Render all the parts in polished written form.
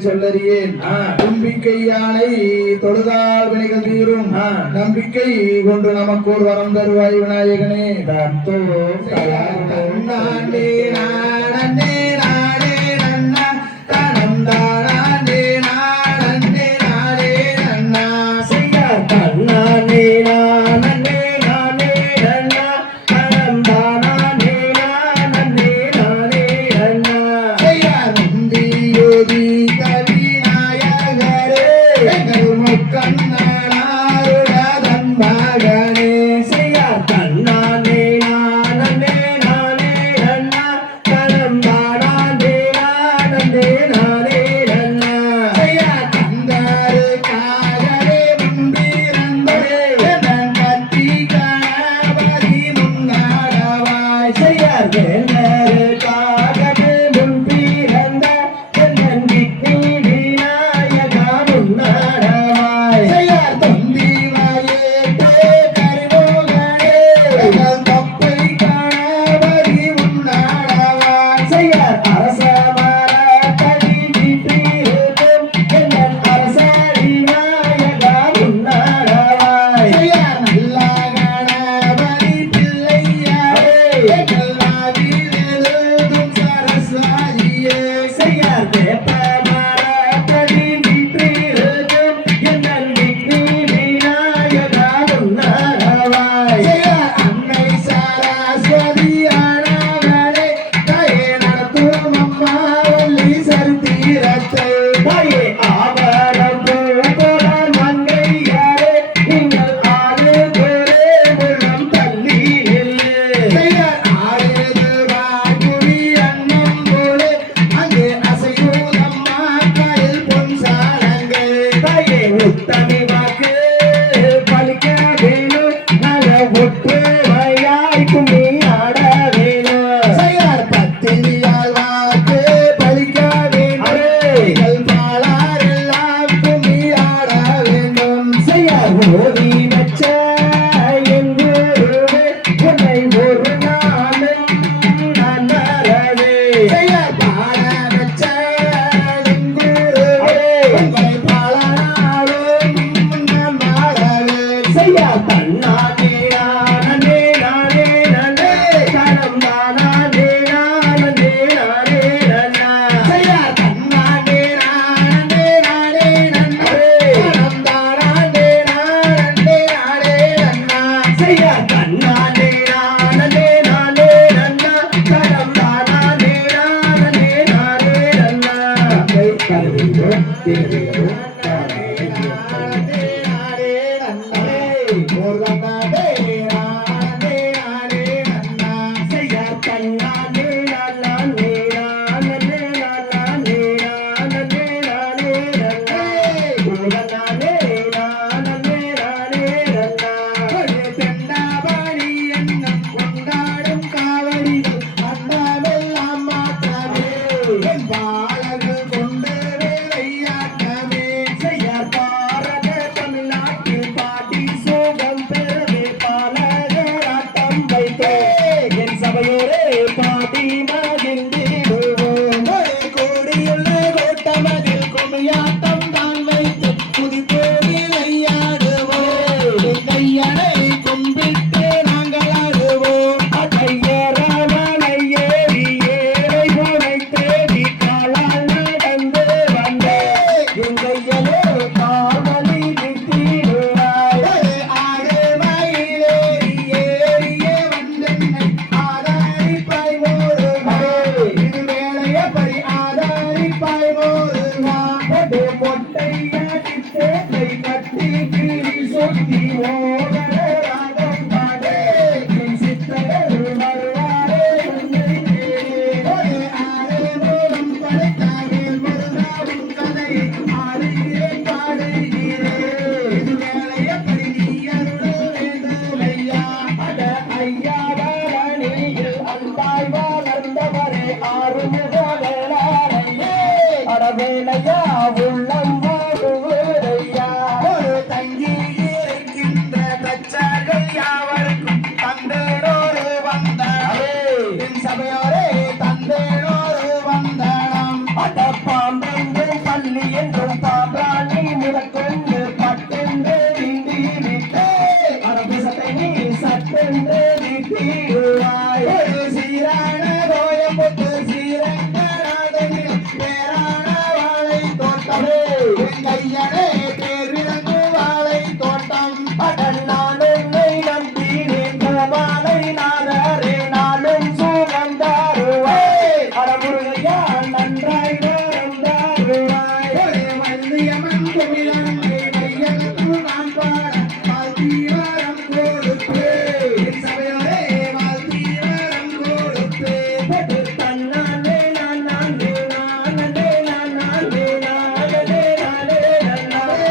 சொல்லறியேன். தும்பிக்கை யானை தொழுதால் வினைகள் தீரும். நம்பிக்கை கொண்டு நமக்கு ஒரு வரம் தருவாய் விநாயகனே. தத்தோ நானே நானே நானே நன்னா தனம் தானே நானே நானே நன்னா செய்ய தன்னானே நானே நானே நன்னா தனம் தானே நானே நானே நன்னா செய்ய நந்தி யோதி கவிநாயகரே கருமுக்கண்ணனாருடன் மகனே செய்ய தன்னானே நானே நானே நன்னா தனம் தானே நானே நானே நன்னா செய்ய தந்தாரு காகரே முன்பிறந்தே கத்தி கணபதி முன்னாடவாய் செய்ய வேண்டரு காகரே முன்பிறந்த விநாயகா முன்னாடவாய் செய்ய தந்தி வாயேட்டே கரிமோகனே தப்பை கணபதி முன்னாடவாய் செய்ய அரச மரத்தடி வீட்டிருக்கும் எங்கள் அரச விநாயகா முன்னாடவாய் செய்ய நல்ல கணபதி பிள்ளையாரே எங்கள் நாவில் எழுதும் சரஸ்வதியே செய்ய வேப்ப மரத்தடி வீட்டிருக்கும் எங்கள் விநாயகா முன்னாடவாய் செய்ய அன்னை சரஸ்வதியானவளே தாயே நடத்தும் அம்மா வள்ளி சரித்திரத்தை தாயே ஆவரம் பூக்கோடான் மங்கையாரே நீங்கள் ஆளுகிறே முழம் தள்ளி நில்லு செய்ய ஆளுது வாக்குடி அன்னம் போலே அங்கே அசையும் அம்மா காயில் பொன் சாலங்கை தாயே உத்தமி வாக்கு பலிக்க வேணும் நல்ல ஒற்றுமையாய் கும்மி ஆட வேணும் செய்யார் பத்திரியால் வாக்கு பலிக்க வேண்டும் பாலாரெல்லாம் கும்மி ஆட வேண்டும் செய்யார் ஓதி வச்ச எங்குருவே உன்னை ஒரு நாளும் நான் மறவே செய்யார் பாட வச்ச எங்குருவே உங்களை பாலனாலும் நான் மறவே செய்யா தன்னானே நானே நானே நானே தனம் தானே நானே நானே நன்னா செய்யா தன்னானே நானே நானே நன்னே தனம் தானே நானே நானே நன்னா செய்யா தன்னானே நானே நானே நன்னா தனம் தானே நானே நானே நன்னா கை கருவியோ தேவியோ பாலர்கள் கொண்டு வேலையாட்டமே செய்யார் பாரத தமிழ்நாட்டில் பாட்டி சோகம் பெறவே பாலகராட்டம் வைத்தே என் சபையோரே பாட்டி மகிழ்ந்திடுவோம் கூடியுள்ள கோட்டமதில் குமியாட்டம் தான் வைத்து புதிப்போ விளையாடுவோம் கையனை கும்பிட்டு நாங்கள் ஆடுவோம் கையரவனை ஏறி ஏறை முனை தேடி காலால் நடந்து வந்தே என் கையலே காவலி விட்டிடுவாய் ஆடு மயிலேறி ஏறியே வந்தென்னை ஆதாரிப்பாய் ஒரு தீருவாய் சீரான கோயம்புத்து ஸ்ரீரங்கநாதனின் பேரான வாழை தோட்டமே கையனே பேர் விளங்கு வாழை தோட்டம் அடன் நான் உன்னை நம்பினேன் கோபாலை நாதரே நாளும் சுகம் தருவாய் அறமுருகையா நன்றாய் வரம் தருவாய் வந்தியமன் குமிழங்கை மையனுக்கு நான் பாட வாழ்த்தி வரம் கொடுப்பே சபையோரே வாழ்த்தி வரம் கொடுப்பே தன்னாலே நானே நானே நானே நானே நானே நானே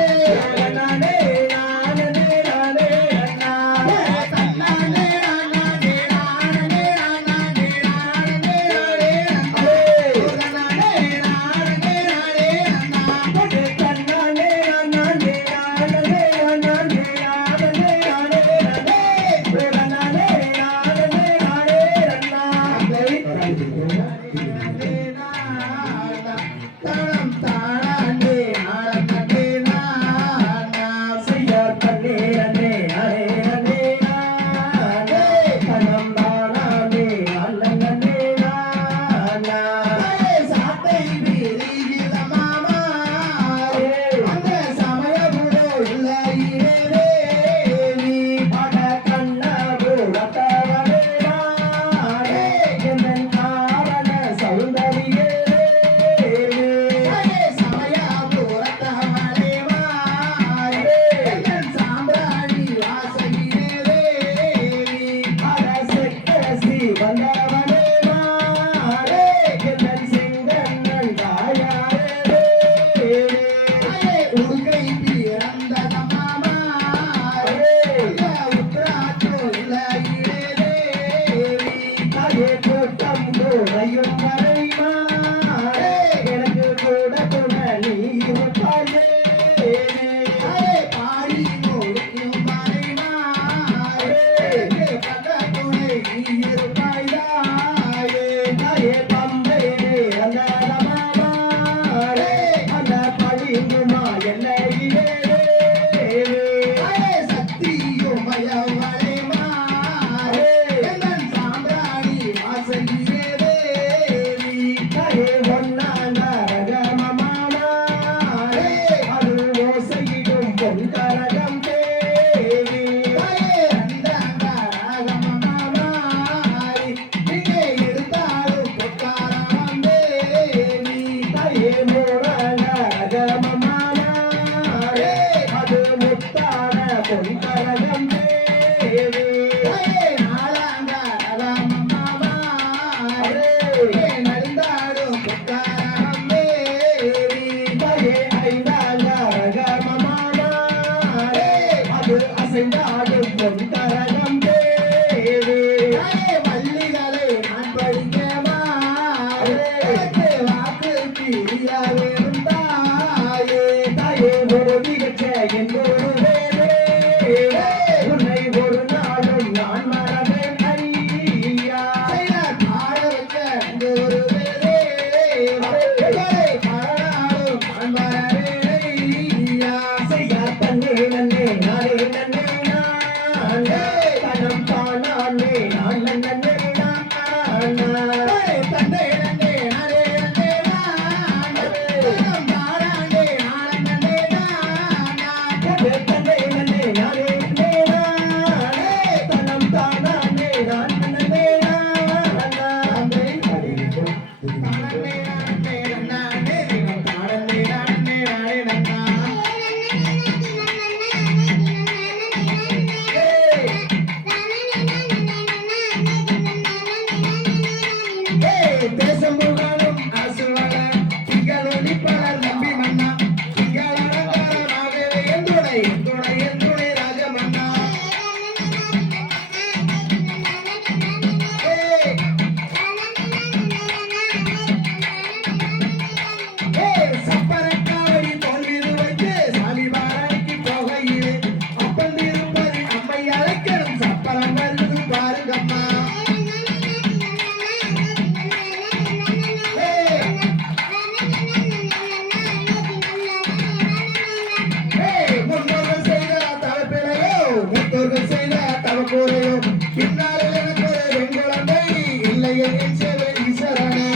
என் சேவை ஈஸ்வரனே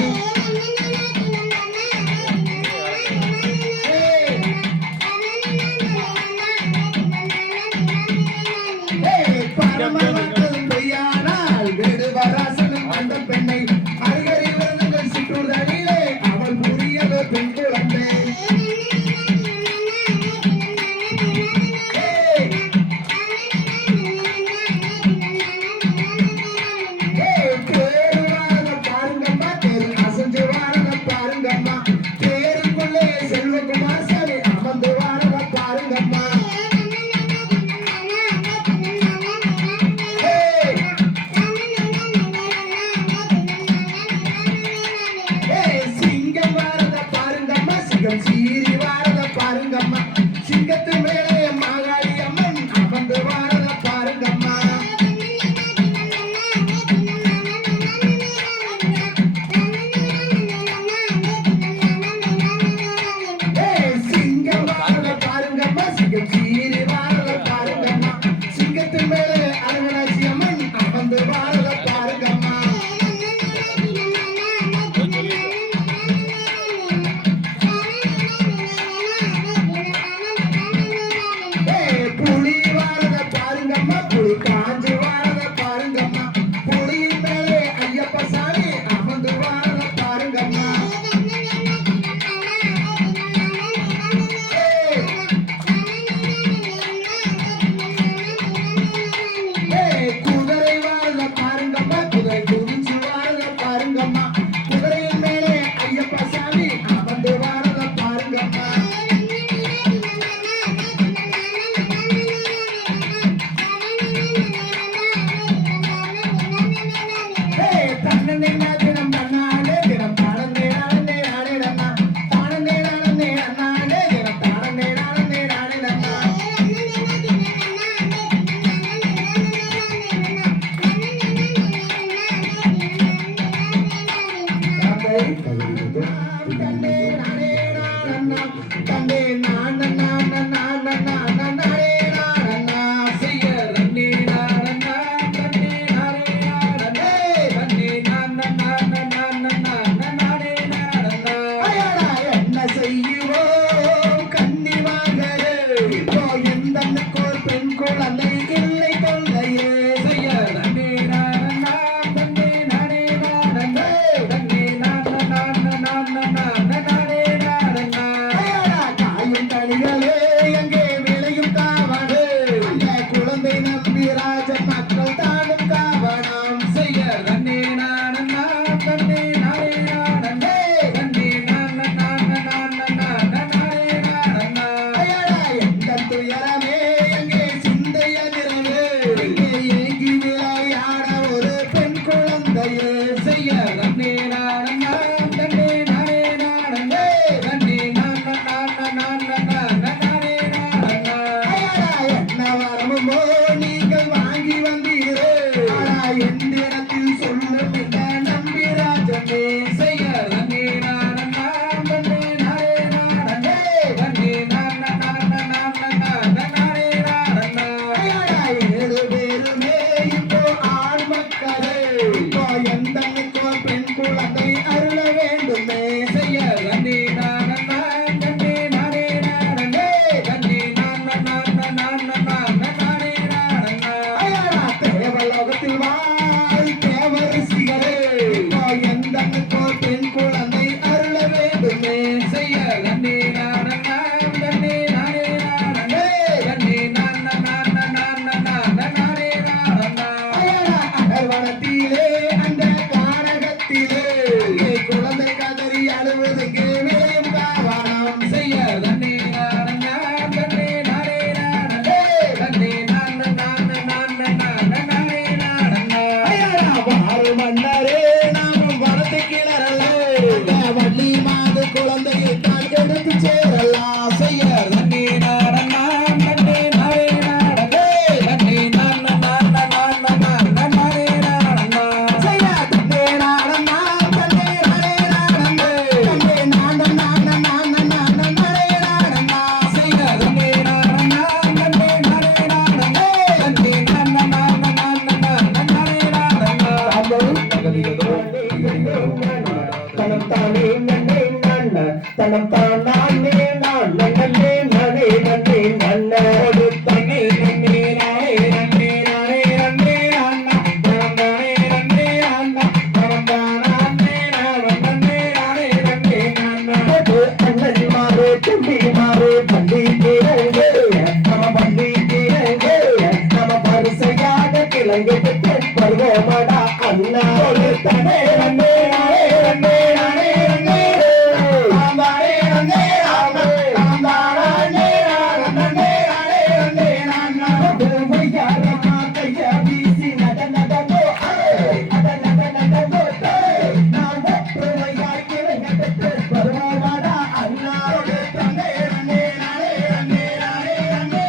பரமமக்கள் பொய்யானால் வேடுவராசனும் அந்த பெண்ணை அருகரில் விருந்துகள் சிற்றுதலிலே அவள் புரியதோ பெண் குழந்தை பாருங்கம்மா தேரு அசைஞ்சு வாரத பாருங்கம்மா தேருக்குள்ளே செல்வகுமார் சாமி அமர்ந்து வாரத பாருங்கம்மா சிங்கம் வாரத பாருங்கம்மா சிங்கம் சீறி வாரத பாருங்கம்மா சிங்கத்து மேலே மாகாளி அம்மன் அமர்ந்து வாரத பாருங்கம்மா சிங்கம் வாரத பாருங்கம்மா சிங்கம் சீறி வாரத பாருங்கம்மா சிங்கத்து மேலே அருணாட்சி அம்மன் அமர்ந்து வாரத பாருங்கம்மா புலி வாரத பாருங்கம்மா புலி காஞ்சு வாரத பாருங்கம்மா புலியின் மேலே ஐயப்ப சாமி அமர்ந்து வாரத பாருங்கம்மா குதிரை வாரத பாருங்கம்மா குதிரை குதிச்சு வாரத பாருங்கம்மா குதிரையின் மேலே ஐயப்ப சாமி அமர்ந்து வாரத பாருங்கம்மா தன்னே தினம் தன்னாலே தினம் தானே நானே நானே நன்னா தானே நானே நன்னாலே தினம் தானே நானே நானே நன்னா தன்னே நானே நானன்னா தன்னே நானே நானே நானே நானன்னா செய்ய தன்னே நானன்னா தன்னே நானே நானே தன்னே நானே நானே அயடா என்ன செய்யுவோம் கன்னி மகளே இப்போ எந்தனுக்கு ஒரு பெண் குழந்தை இல்லை தொல்லையே செய்ய தன்னே நானன்னா தன்னே நானே நானே தன்னே நானே நானே அயடா காயும் கனிகளே எங்கே விளையும் காவடு அந்த குழந்தை நம்பி ராஜ மக்கள் தானும் காவனம் செய்ய தன்னே நானன்னா தன்னே நானே நானே தன்னே நானே அயடா எந்த துயரமே எங்கே சிந்தைய நிறவே எங்கே ஏங்கி விளையாட ஒரு பெண் குழந்தையே செய்ய தன்னே நானன்னா தன்னே நானே நானே தன்னே அயடா என்ன வரமுமோ நீங்கள் வாங்கி வந்தீரே ஆனா எந்திரத்தில் சொல்லும் இந்த நம்பிராஜனே செய்ய தன்னே நானன்னா தன்னே நானே நானே தன்னே அயடா 7 பேருமே இப்போ ஆண் மக்களே இப்போ எந்தனுக்கு ஒரு பெண் குழந்தை அருள வேண்டுமே செய்ய தன்னே நானன்னா தன்னே நானே நானே தன்னே அயடா தேவலோகத்தில் வாழ் தேவரிசிகளே இப்போ எந்தனுக்கு ஒரு பெண் குழந்தை அருள வேண்டுமே செய்ய தன்னே நானன்னா தன்னே நானே நானே தன்னே அயடா அகர்வனத்திலே அந்த கானகத்திலே குழந்தை கதறி அழுவதுக்கு விளையும் காவனம் செய்ய தன்னே நானன்னா தன்னே நானே நானே தன்னே அயடா வாரு மன்னரே நாமும் வரத்து கிளறலே வள்ளி மாது குழந்தையை தான் எடுத்து சேரலாம் செய்ய தன்னே நானன்னா தன்னே நானே நானே தன்னே செய்ய தன்னே நானன்னா தன்னே நானே நானே தன்னே செய்ய தன்னே நானன்னா தன்னே நானே நானே தன்னே தனம் தான் நானே நான் நன்னே நானே நன்னே நன்னோடு தன்னை நன்னே நானே நன்னே நானே நன்னே நானா தனம் தானே நன்னே நானா தனம் தானே நான் நன்னே நானே நன்னே நானா அண்ணன் மாறே தம்பி மாறே பள்ளி கேளங்கே நம்ம பள்ளி கேளங்கே நம்ம பரிசையாக கிளங்கி பருவமடா அண்ணா தனே நன்னே நானே நன்னே நானே நன்னே ஆமாரே நன்னே ஆமே ஆமாரே நன்னே நானே நன்னே நானா வையாரமா கையா வீசி நட நடந்தோ அட நட நடந்தோ நான் ஒற்றுமையாய் கிளங்கி பருவமடா அண்ணா தனே நன்னே நானே நன்னே நானே நன்னே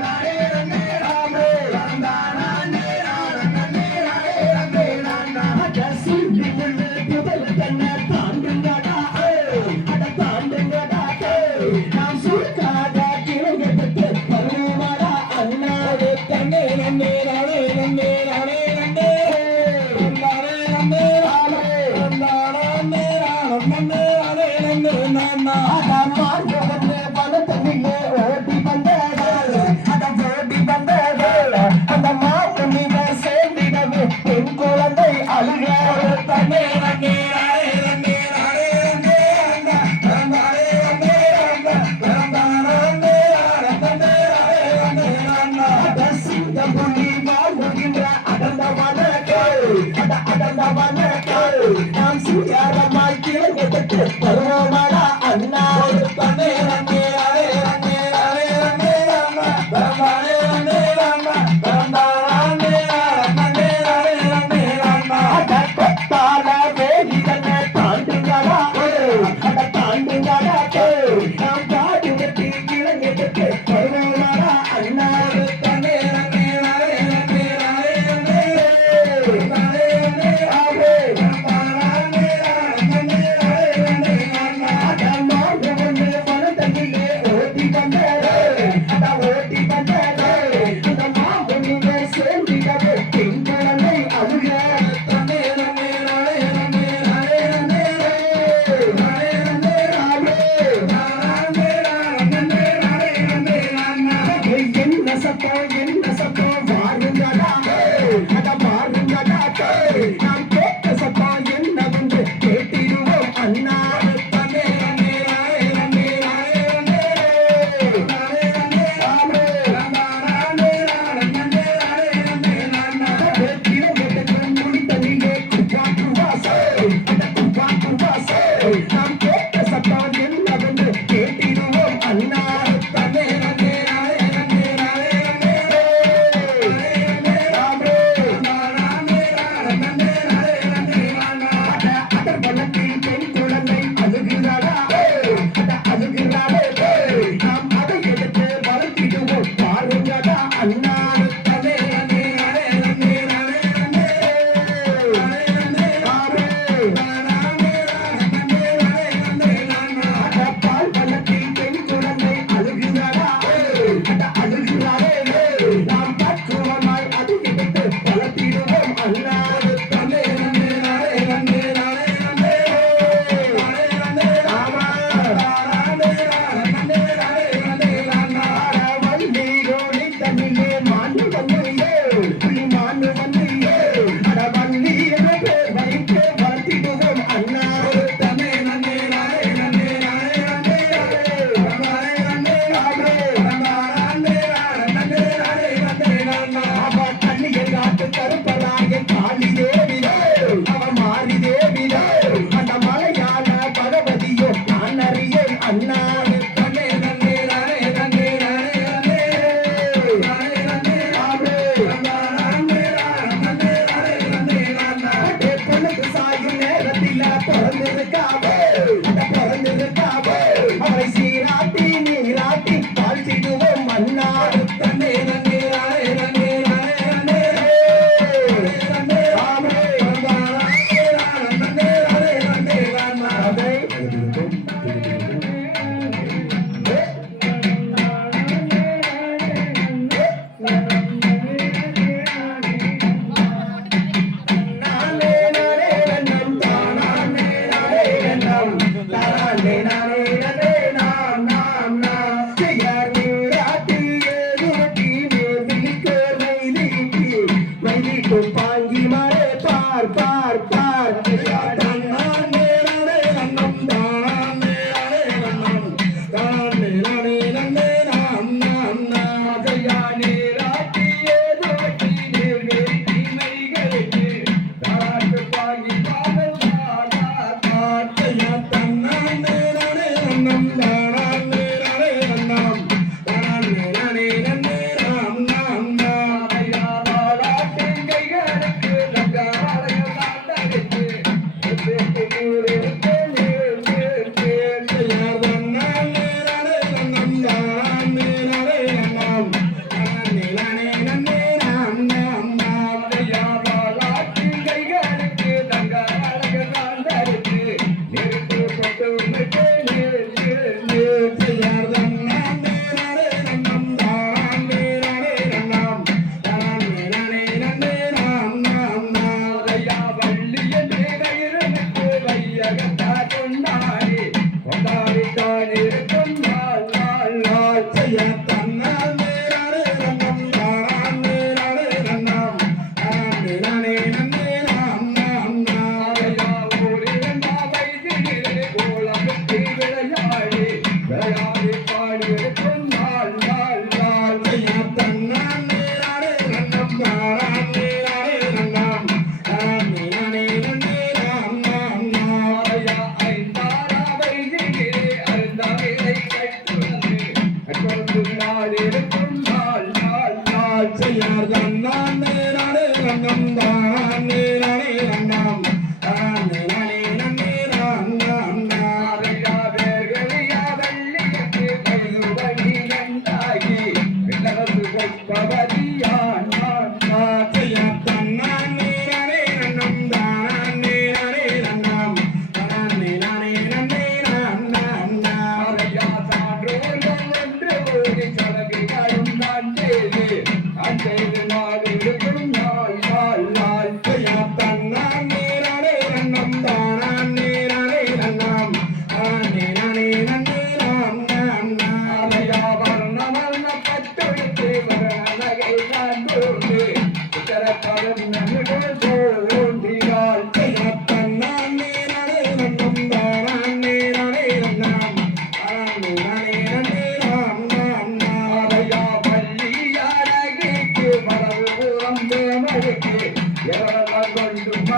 நானே நன்னே ஆமே ஆமாரே நன்னே நானே நன்னே நானா சுண்டி முள்ளு புதல் தன்னை தாண்டுங்கடா அட தாண்டுங்கடா நாம் சுருக்காக கிளங்கி பருவமடா அண்ணா தனே நன்னே நானே நன்னே நானே நன்னே நானே நன்னே ஆமே நானே நன்னே நானே நன்னே நானா அட மார்கவனே பலத்தனிலே ஓடி வந்தடா அட ஓடி வந்தடா அந்த மாமுனிவர் சேர்ந்திடவே பெண் குழந்தை அழுக தனே நன்னே நானே நன்னே நானே நன்னே நானே நன்னே சிங்கம்புலி வாழ்கின்ற அடர்ந்த வனக்கள் அடர்ந்த வனக்கள் நாம் சுயாரமாய் கிளங்கி பருவமடா அண்ணா தனே நன்னே நானே நன்னே நானே நன்னே நானா தனே நன்னே நானா தனே நன்னே நானே நன்னே நானா அடத்தால வேலிதன தாண்டுங்கடா அட தாண்டுங்கடா நாம் பாடு வெட்டி கிளங்கி பருவமடா அண்ணா தனே நன்னே நானே நன்னே நானே நன்னே நானே நன்னே ஆவே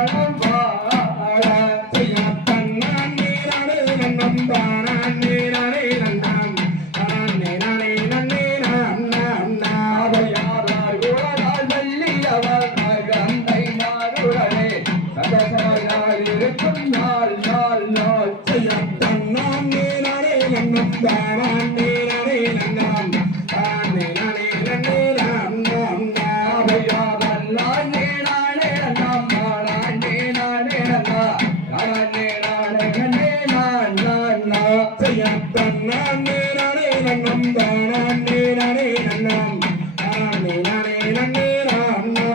மனம் வாழ தன்னான் நீரானே நன்னம் தானான் நீரானே நன்னாம் தானே நானே நன்னே நன்னா அவையாரார் குழலால் வெள்ளியவர் அகந்தை மாறுடனே சதசமாய் இருக்கும் நாள் நாள் நாள் தன்னான் நீரானே நன்னம் தானான் நீரானே நன்னாம் தானே நானே நன்னே நன்னா அவையாரெல்லாம் நீரானே நன்னாம் நானே நானே நன்னா நானே நானே நன்னே நன்னா தன்னான் நீரானே நன்னம் தானான் நீரானே நன்னாம் தானே நானே நன்னே நன்னா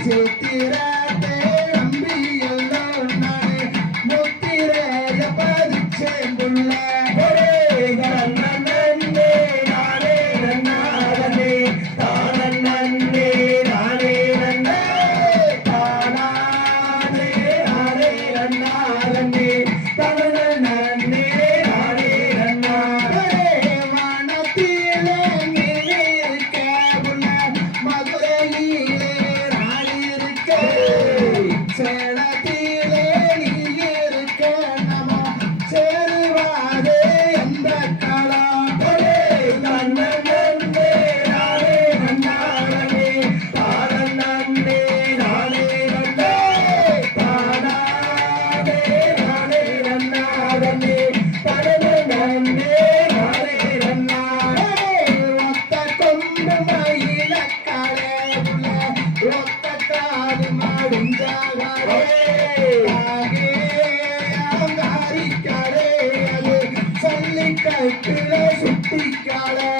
சித்திரத்தை நம்பி எல்லாம் நானே முத்திரைய பதிச்சேன் புள்ள நன்னே நானே நன்னாதனே தானே நானே நன்னே தானே நானே நன்னாதனே தானே நானே நன்னாதனே வானத்திலே நீர்க்க புள்ள மதுரையிலே சேலத்திலே நீ இருக்க நம்ம சேருவாதே எந்த காலம் நன்னே நானே நன்னாதனே தானே நானே நன்னே தானே நானே நன்னாதனே தானே நானே நன்னாதனே ஒத்த கொண்டு மயிலக்காலே ஒத்த காது மாடுஞ்சாகாரே அங்காரிக்காரே அது சொல்லி கைப்பிலே சுட்டிக்காரே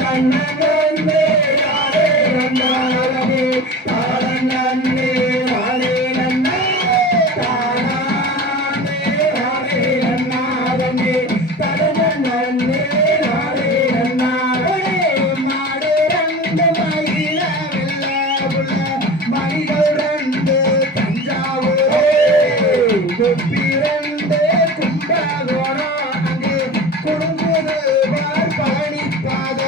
நன்னே நானே நன்னாதனே தானே நானே நன்னே தானே நானே நன்னாதனே தானே நானே நன்னாதனே மாடு ரெண்டு மயில வெள்ள மணிகள் ரெண்டு தஞ்சாவூர் குப்பிரண்டு கும்பகோணம் அங்கே குடும்புது பழனி பாத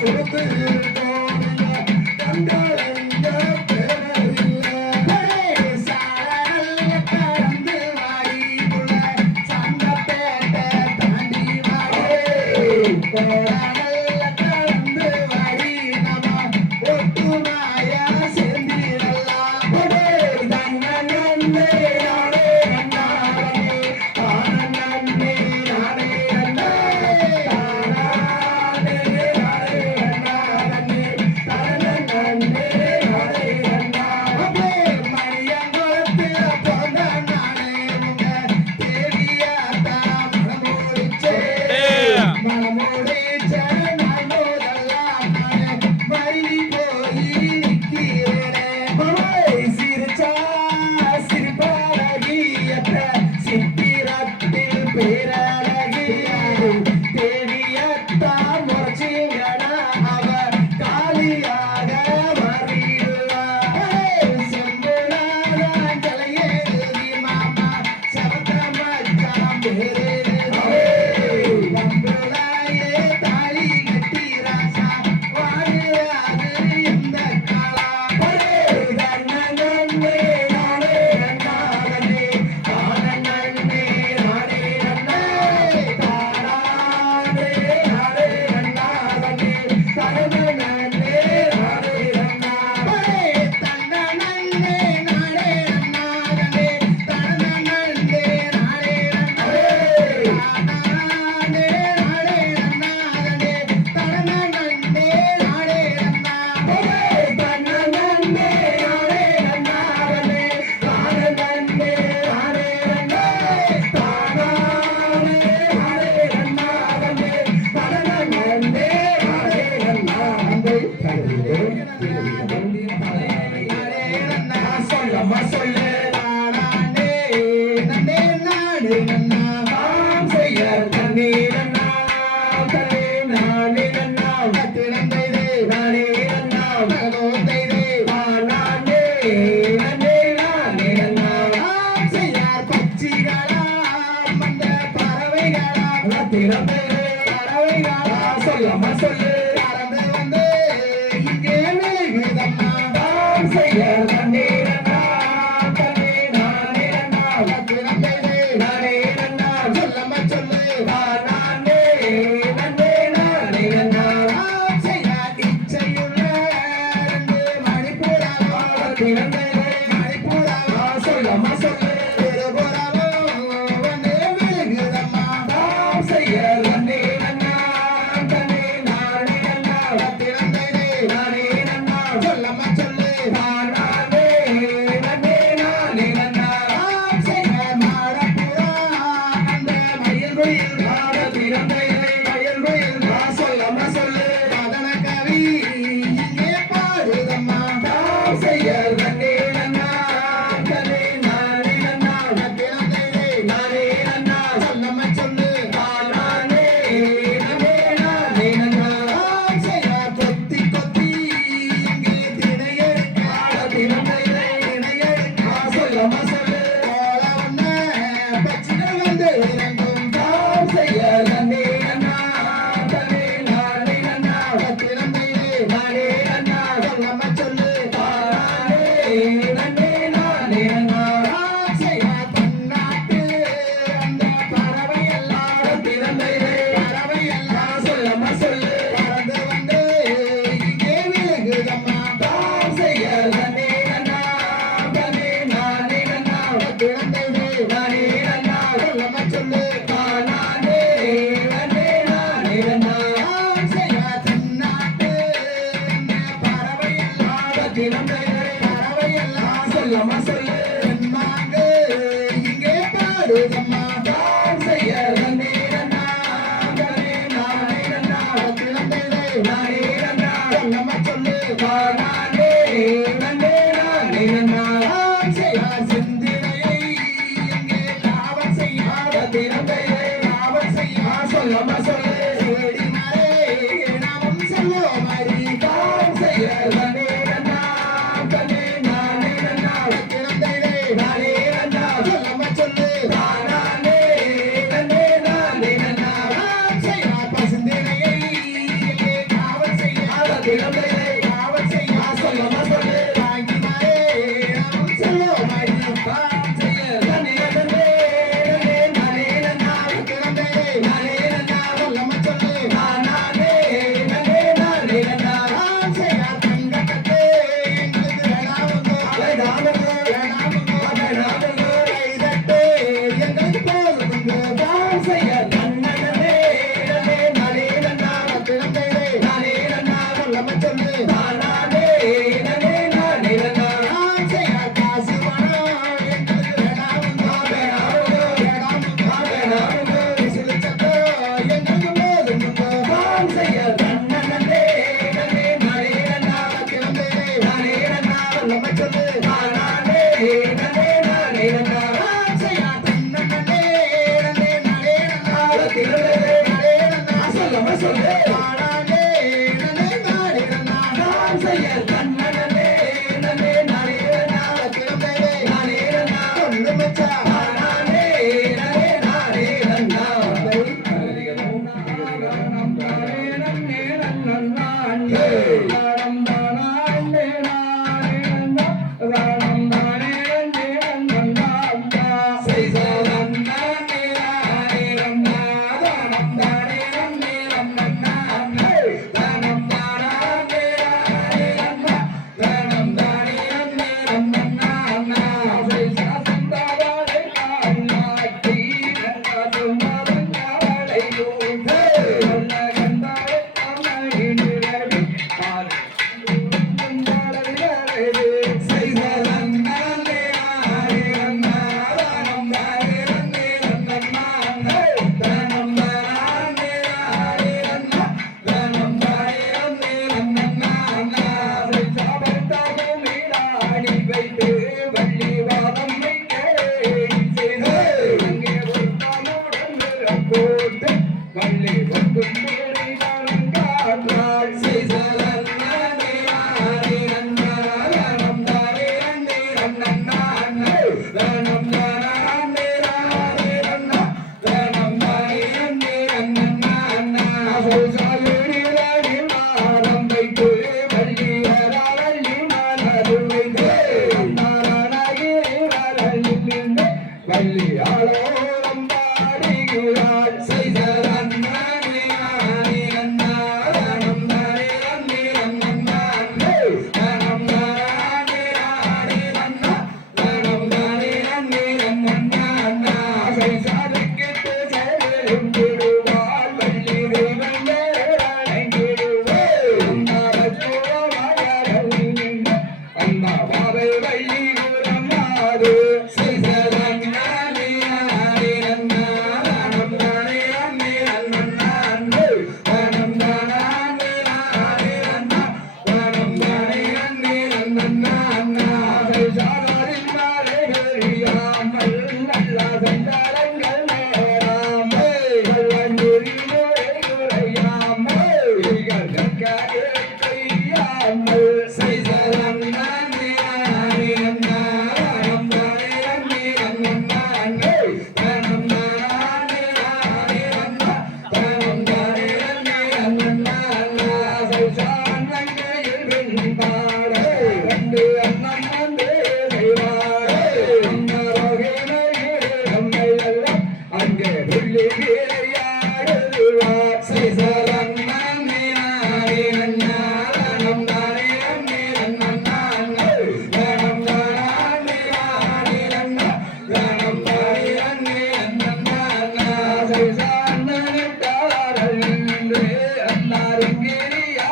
கொடுத்து கண்களங்க பேரவில்லை சாரல்ல கடந்து வாடிக்குள்ள சந்தப்பேட்டை தாண்டி வாடி கோடல்ல கடந்து வாடி நம்ம ஒட்டுமாயா சேர்ந்திடலாம் தன்னே நானே நன்னாரே ஆனந்தே நானே நன்னாரே தானே நானே நன்னாரே தானே நானே நன்னாரே மணியங்குளத்துல போன நானே உங்க தேவியாத்தா மனமூடிச்சே மனமூடிச்ச நாள் போதெல்லாம் நானே மருவி போய் நிக்கிறேனே சிரிச்சா சிரிப்பழகி என்ற சித்திரத்தில் பேரழகி தேவியத்தா முறைச்சிங்கடா அவ காலியாக மாறிடுவா செம்புனாதான் தலையேறி மாமா சபத்த மச்சான் பேரேறி வம்புலாயே தாலி கட்டி ராசா வாழுறாது இந்த காலா தன்னே நானே நன்னாரே தானே நானே நன்னாரே தானே நானே நன்னாரே தானே நானே நன்னாரே தன்னே நானே நன்னாரே தானே நானே நன்னாரே தானே நானே நன்னாரே தானே நானே நன்னாரே தன்னே நானே நன்னாரே தானே நானே நன்னாரே தானே நானே நன்னாரே தானே நானே சொல்லம்மா சொல்லு நானே நன்னே நானே நன்னா நாம் செய்ய தண்ணி நன்னா தண்ணி நானே நன்னா திறந்தைதே நானே நன்னா தகதோந்தைதே நானே நன்னே நானே நன்னா நாம் செய்ய பச்சிகளா மந்த பறவைகளா திறந்தைதே பறவைகளா சொல்லம்மா சொல்லு பறந்து வந்து இங்கே விழுகுதம்மா நாம் செய்ய தண்ணி நன்னா தண்ணி நானே நன்னா திறந்தைதே நானே நன்னா சொல்லம்மா சொல்லு நானே நன்னே நானே நன்னா நாம் செய்ய இச்சையுள்ள ரெண்டு மணிப்புறாவோ திறந்தைதே மணிப்புறாவோ சொல்லம்மா சொல்லு திருபுறாவோ வந்து விழுகுதம்மா நாம் செய்ய தண்ணி நன்னா தண்ணி நானே நன்னா திறந்தைதே நானே நன்னா சொல்லம்மா சொல்லு நானே நன்னே நானே நன்னா நாம் செய்ய மாடப்புறா அந்த மயில் குயில் மாட திறந்தைதே மயில் குயில் சொல்லம்மா சொல்லு மதன கவி இங்கே பாடுதம்மா நாம் செய்ய தண்ணி நன்னா தண்ணி நானே நன்னா திறந்தைதே நானே நன்னா சொல்லம்மா சொல்லு நானே நன்னே நானே நன்னா நாம் செய்ய கொத்தி கொத்தி இங்கே திணையெடுக்க திறந்தைதே திணையெடுக்க சொல்லம்மா சொல்லு கோலவண்ண பச்சிகள் வந்து இறங்கும் நாம் செய்ய தண்ணி நன்னா தண்ணி நானே நன்னா திறந்தைதே நானே நன்னா சொல்லம்மா சொல்லு நானே நன்னே நானே நன்னா நாம் செய்ய பன்னாட்டு அந்த பறவை எல்லாம் திறந்தைதே பறவை எல்லாம் சொல்லம்மா சொல்லு பறந்து வந்து இங்கே விழுகுதம்மா நாம் செய்ய தண்ணி நன்னா தண்ணி நானே நன்னா திறந்தைதே நானே நன்னா சொல்லம்மா சொல்லு நானே நன்னே நானே நன்னா நாம் செய்ய தென்னாட்டு அந்த பறவை எல்லாம் திறந்தைதே பறவை எல்லாம் சொல்லம்மா சொல்லு தென்மாங்கு இங்கே பாடுதம்மா நாம் செய்ய தண்ணி நன்னா தண்ணி நானே நன்னா திறந்தைதே நானே நன்னா சொல்லம்மா சொல்லு நானே நன்னே நானே நன்னா நாம் செய்ய சிந்தினையை இங்கே காவல் செய்யாத திறந்தைதே காவல் செய்ய சொல்லம்மா சொல்லு செடி மரே நாமும் செல்வோம் அடி காவல் செய்ய தண்ணி நன்னா தண்ணி நானே நன்னா திறமையை காவல் செய்ய சொல்லமா சொல்லு வாங்கினாரே நாம் செல்வோம் பாவம் செய்ய நானே நானே நான் திறமையை நானே நான் சொல்லமா சொல்லு நானே நானே நான் செய்ய தங்கக்கட்டே எங்களுக்கு வேணாமுங்கோ வேணாமுங்கோ வேணாமுங்கோ வேணாமுங்கோ கைதட்டே எங்களுக்கு போதுமுங்கோ பாவம் செய்ய நன்னனே நானே நான் திறமையை நானே நான் சொல்லமா சொல்லு நானே நானே நான் செய்ய காசு பணம் எங்களுக்கு வேணாமுங்கோ வேணாமுங்கோ வேணாமுங்கோ வேணாமுங்கோ விசிலு சத்தம் எங்களுக்கு போதுமுங்கோ பாவம் செய்ய நன்னனே நானே நான் திறமையை நானே நான் சொல்லமா சொல்லு நானே நானே நான் செய்ய தன்னனே நானே நான் திறமையை நானே நான் சொல்லமா சொல்லு நானே நானே நான் செய்ய தன்னனே நானே நான் திறமையை நானே நான் சொல்லு மச்சா நானே நானே வள்ளி ஆளோரம் பாடுகிறாள் செய்தரன் நானே நானே நானம் நானே நானே நானம் நானே நானே நானம் நானே நானே செய்சாருக்கு சேரும் திருவாள் வள்ளி தெய்வமே அழைந்திடுவே அண்ணா பாவை வள்ளி குரமாது செய்தரன்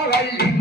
வள்ளி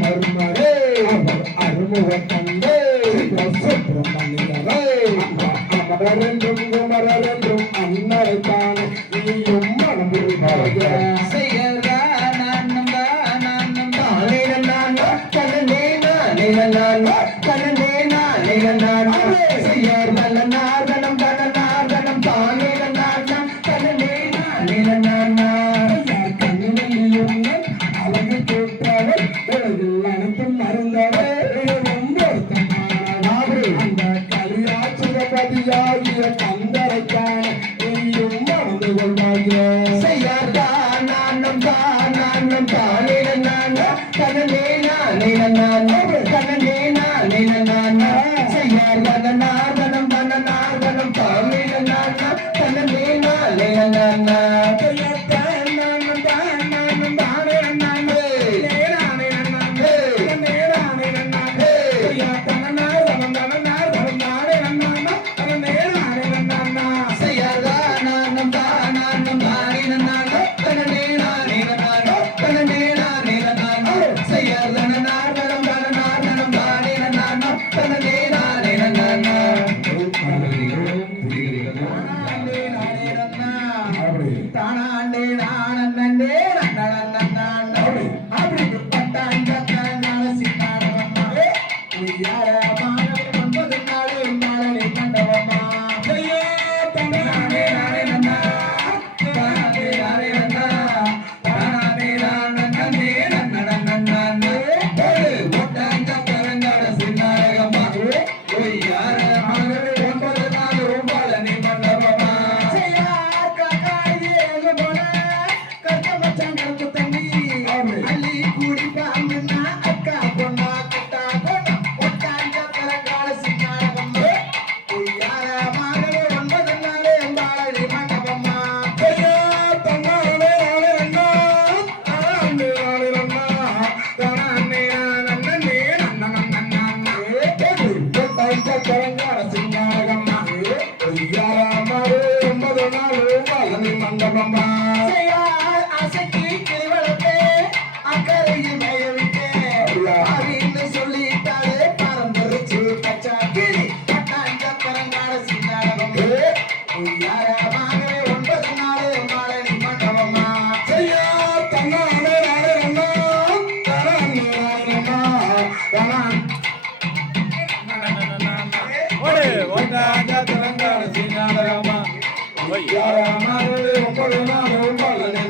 மருமரே அவர் அருமுக தந்தை சுப்பிரமணியரே அமரரென்றும் குமரரென்றும் அன்னரைத்தானே நீயும் மனம் புரிவாய கந்தரைக்கான நீயும் மறந்து கொள்வாங்க செய்யாதா நானும் தான் நானும் தானே நான் கண்ணே நானே நான் கண்ணே நானே நான் செய்யாத நார்வனம் நார்வனம் தானே நான் கண்ணே நானே நான் தானே நானே அப்படி பட்டாண்ட சின்னாடவம்மா உய்யாரமான 9 நாள் மாலை கண்டவம்மா தானே நானே ஒட்டாண்ட கரங்காட சின்னாடகம்மா உய்யாரமான 9 நாள் மாலை கண்டவம்மா மண்டபம்மா அசைக்கு கிளிவளத்தே அக்கறையில் மேயவிட்டே அப்படின்னு சொல்லிட்டாலே பறந்துருச்சு பச்சா கிளி பட்டாஞ்ச பரங்கால சின்னாடகம் யாரமாகவே 9 நாள் மாலை மண்டபம்மா செய்யா தன்னானே நானே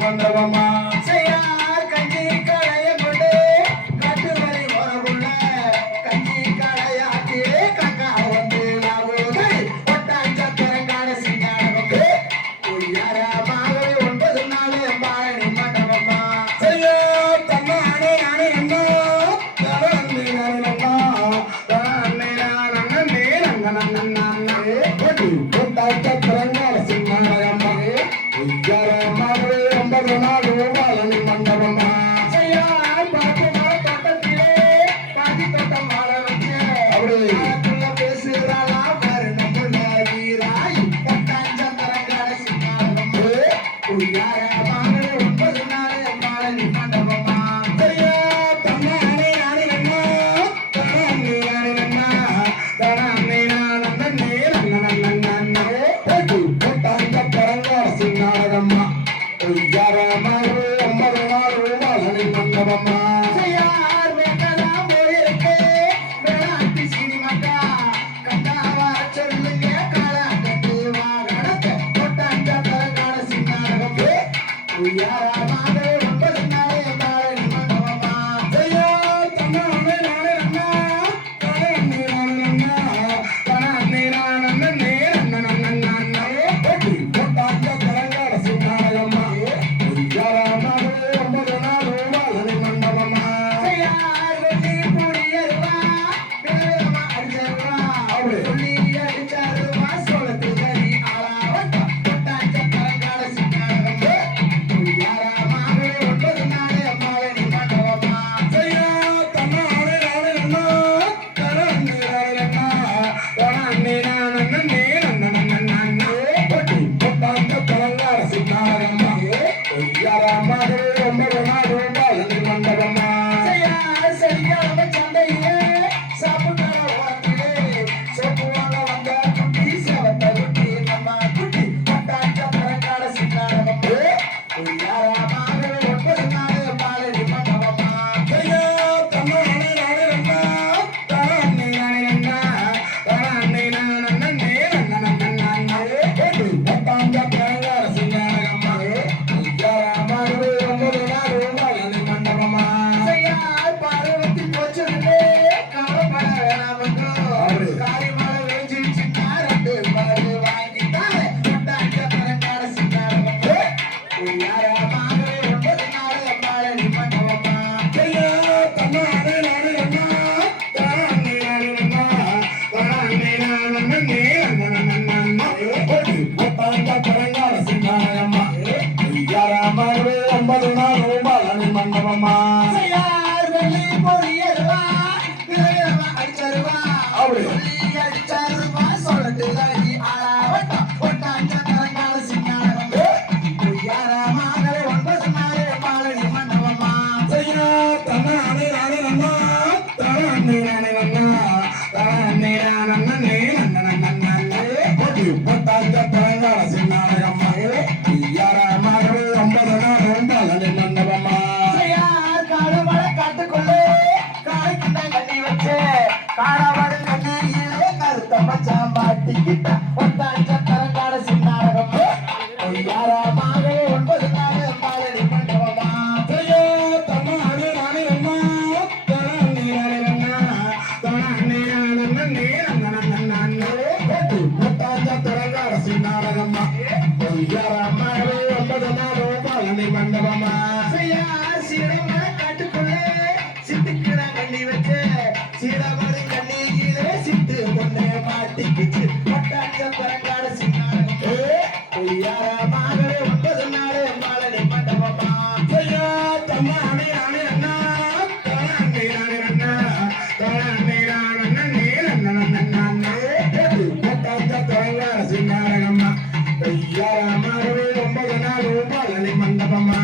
மண்டபமா செய்யார் கஞ்சி கடைய கொண்டு கட்டுவரை வரவுள்ள கஞ்சி கடையாட்டிலே கக்கா வந்து நாவோது ஒட்டாஞ்ச திறங்கான சிங்காடகம் யாரமாகவே 9 நாள் பாழனி மண்டபமா செய்யார் தன்னானே நானே ஒட்டாஞ்ச திறங்கான சிங்காடகம் யாரமாகவே 9 நாள் வச்சு காணவர் கண்ணியிலே கருத்த மச்சான் மாட்டிக்கிட்ட ஒத்தாஞ்ச தரங்காட சின்னாரகம் பொய்யாரமாக 9 நாள் பாலடி மண்டபமா ஐயோ தம்மா அணி ராணி அம்மா தரணி ராணி அண்ணா தரணி ராணி அண்ணா ஒத்தாஞ்ச தரங்காட சின்னாரகம்மா பொய்யாரமாக 9 நாள் பாலடி மண்டபமா ஐயா சீடமர காட்டுக்குள்ள சிட்டுக்கிட கண்ணி வச்சு சீடமரை கண்ணியிலே சிட்டு கொண்டே மாட்டிக்கிச்சு பட்டாச்ச பரங்காட சின்னாரகம் பொய்யாரமாகவே 9 நாள் மாலடி மண்டபமா ஐயா தம்மா அணி ராணி அண்ணா தரணி ராணி அண்ணா தரணி ராணி அண்ணா பட்டாச்ச பரங்காட சின்னாரகம்மா பொய்யாரமாகவே 9 நாள் மாலடி மண்டபமா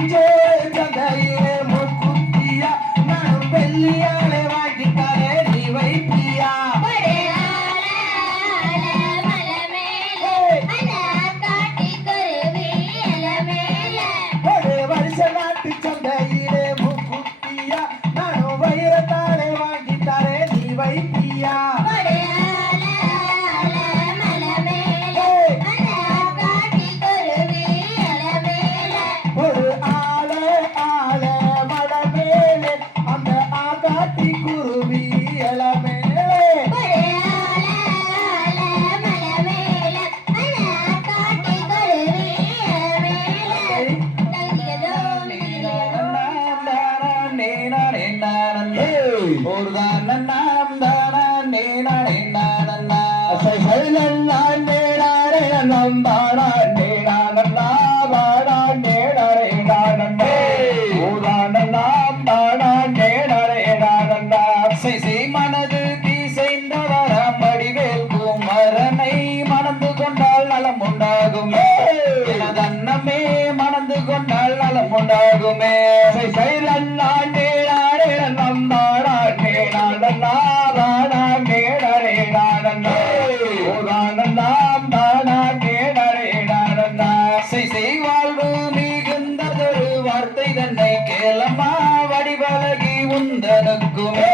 மஞ்சள் சந்தையிலே மூக்குத்தியா நான் வெள்ளியாலே வாங்கித்தாரே நீ வைப்பியா ஒரு வருஷ நாட்டு சந்தையிலே மூக்குத்தியா நான் வைரத்தாலே வாங்கித்தாரே நீ வைப்பியா ஒரு ஆளே ஆளே மலை மேலே அந்த ஆகாட்டி குருவி இலை மேலே மனது தீசைந்தவர படிவேல் குமரனை மணந்து கொண்டால் நலம் உண்டாகுமே தன்னமே மணந்து கொண்டால் நலம் உண்டாகுமே செய்வாழ்வு மிகுந்ததொரு வார்த்தை தன்னை கேளமா வடிவழகி உந்தனுக்குமே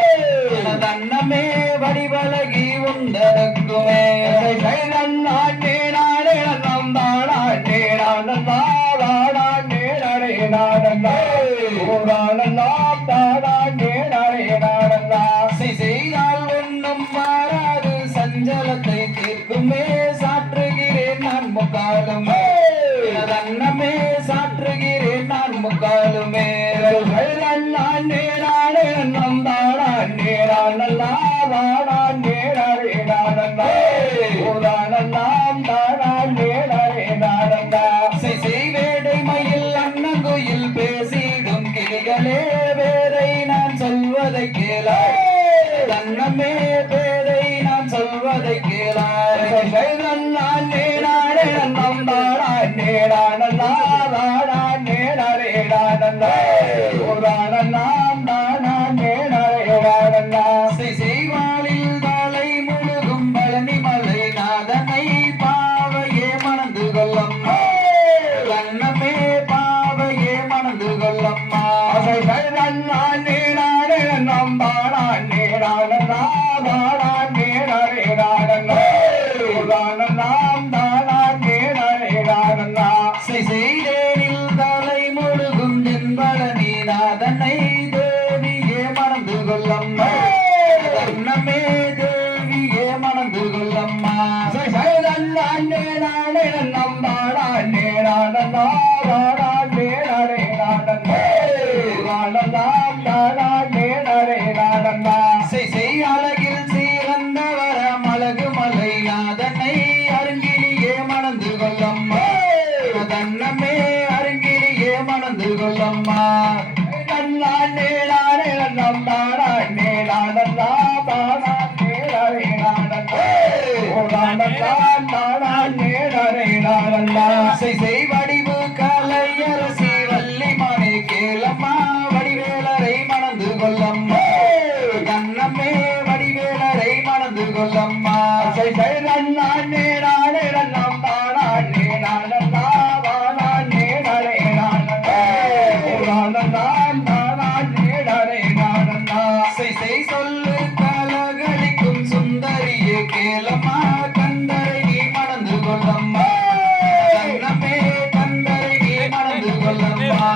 தன்னமே வடிவழகி உந்தனுக்குமே செய்தால் ஒன்றும் மாறாது சஞ்சலத்தை தீர்க்குமே சாற்றுகிறேன் நான் முக்காலுமே தன்னமே சாற்றுகிறேன் நான் முக்காலுமே செய்வேடை மயில் அண்ணங்குயில் பேசிடும் கிளிகளே வேதை நான் சொல்வதை கேளாய் தன்னமே பேதை நான் சொல்வதை கேளாய் செய்வாளில் தலை முழுகும் பழனி மலை நாதனை பாவையே மணந்து கொள்ளம்மா கண்ணமே பாவையே மணந்து கொள்ளம்மா செய்தேனில் தலை முழுகும் தென்பழனி நாதனை தேவியே மணந்து கொள்ளம்மா கண்ணமே தேவியே மணந்து கொள்ளம்மா அழகில் சீரந்தவர மலகு மலை நாதனை அருங்கிலியே மணந்து கொள்ளம்மா தன்னமே அருங்கிலியே மணந்து கொள்ளம்மா வடிவு கலையரசி வள்ளிமனை கேளம்மா வடிவேலரை மணந்து கொள்ளம்மா கண்ணமே வடிவேலரை மணந்து கொள்ளம்மா சொல்லு கலகலிக்கும் சுந்தரியே கேளம்மா கந்தரை நீ மணந்து கொள்ளம்மா கண்ணமே கந்தரை நீ மணந்து கொள்ளம்மா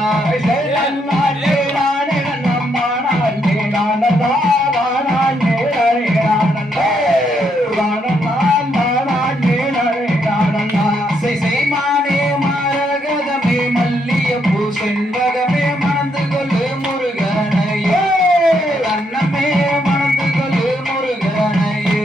செய்மானே மரகதமே மல்லியப்பூ செண்பகமே மணந்து கொள்ளு முருகனையே கண்ணமே மணந்து கொள்ளு முருகனையே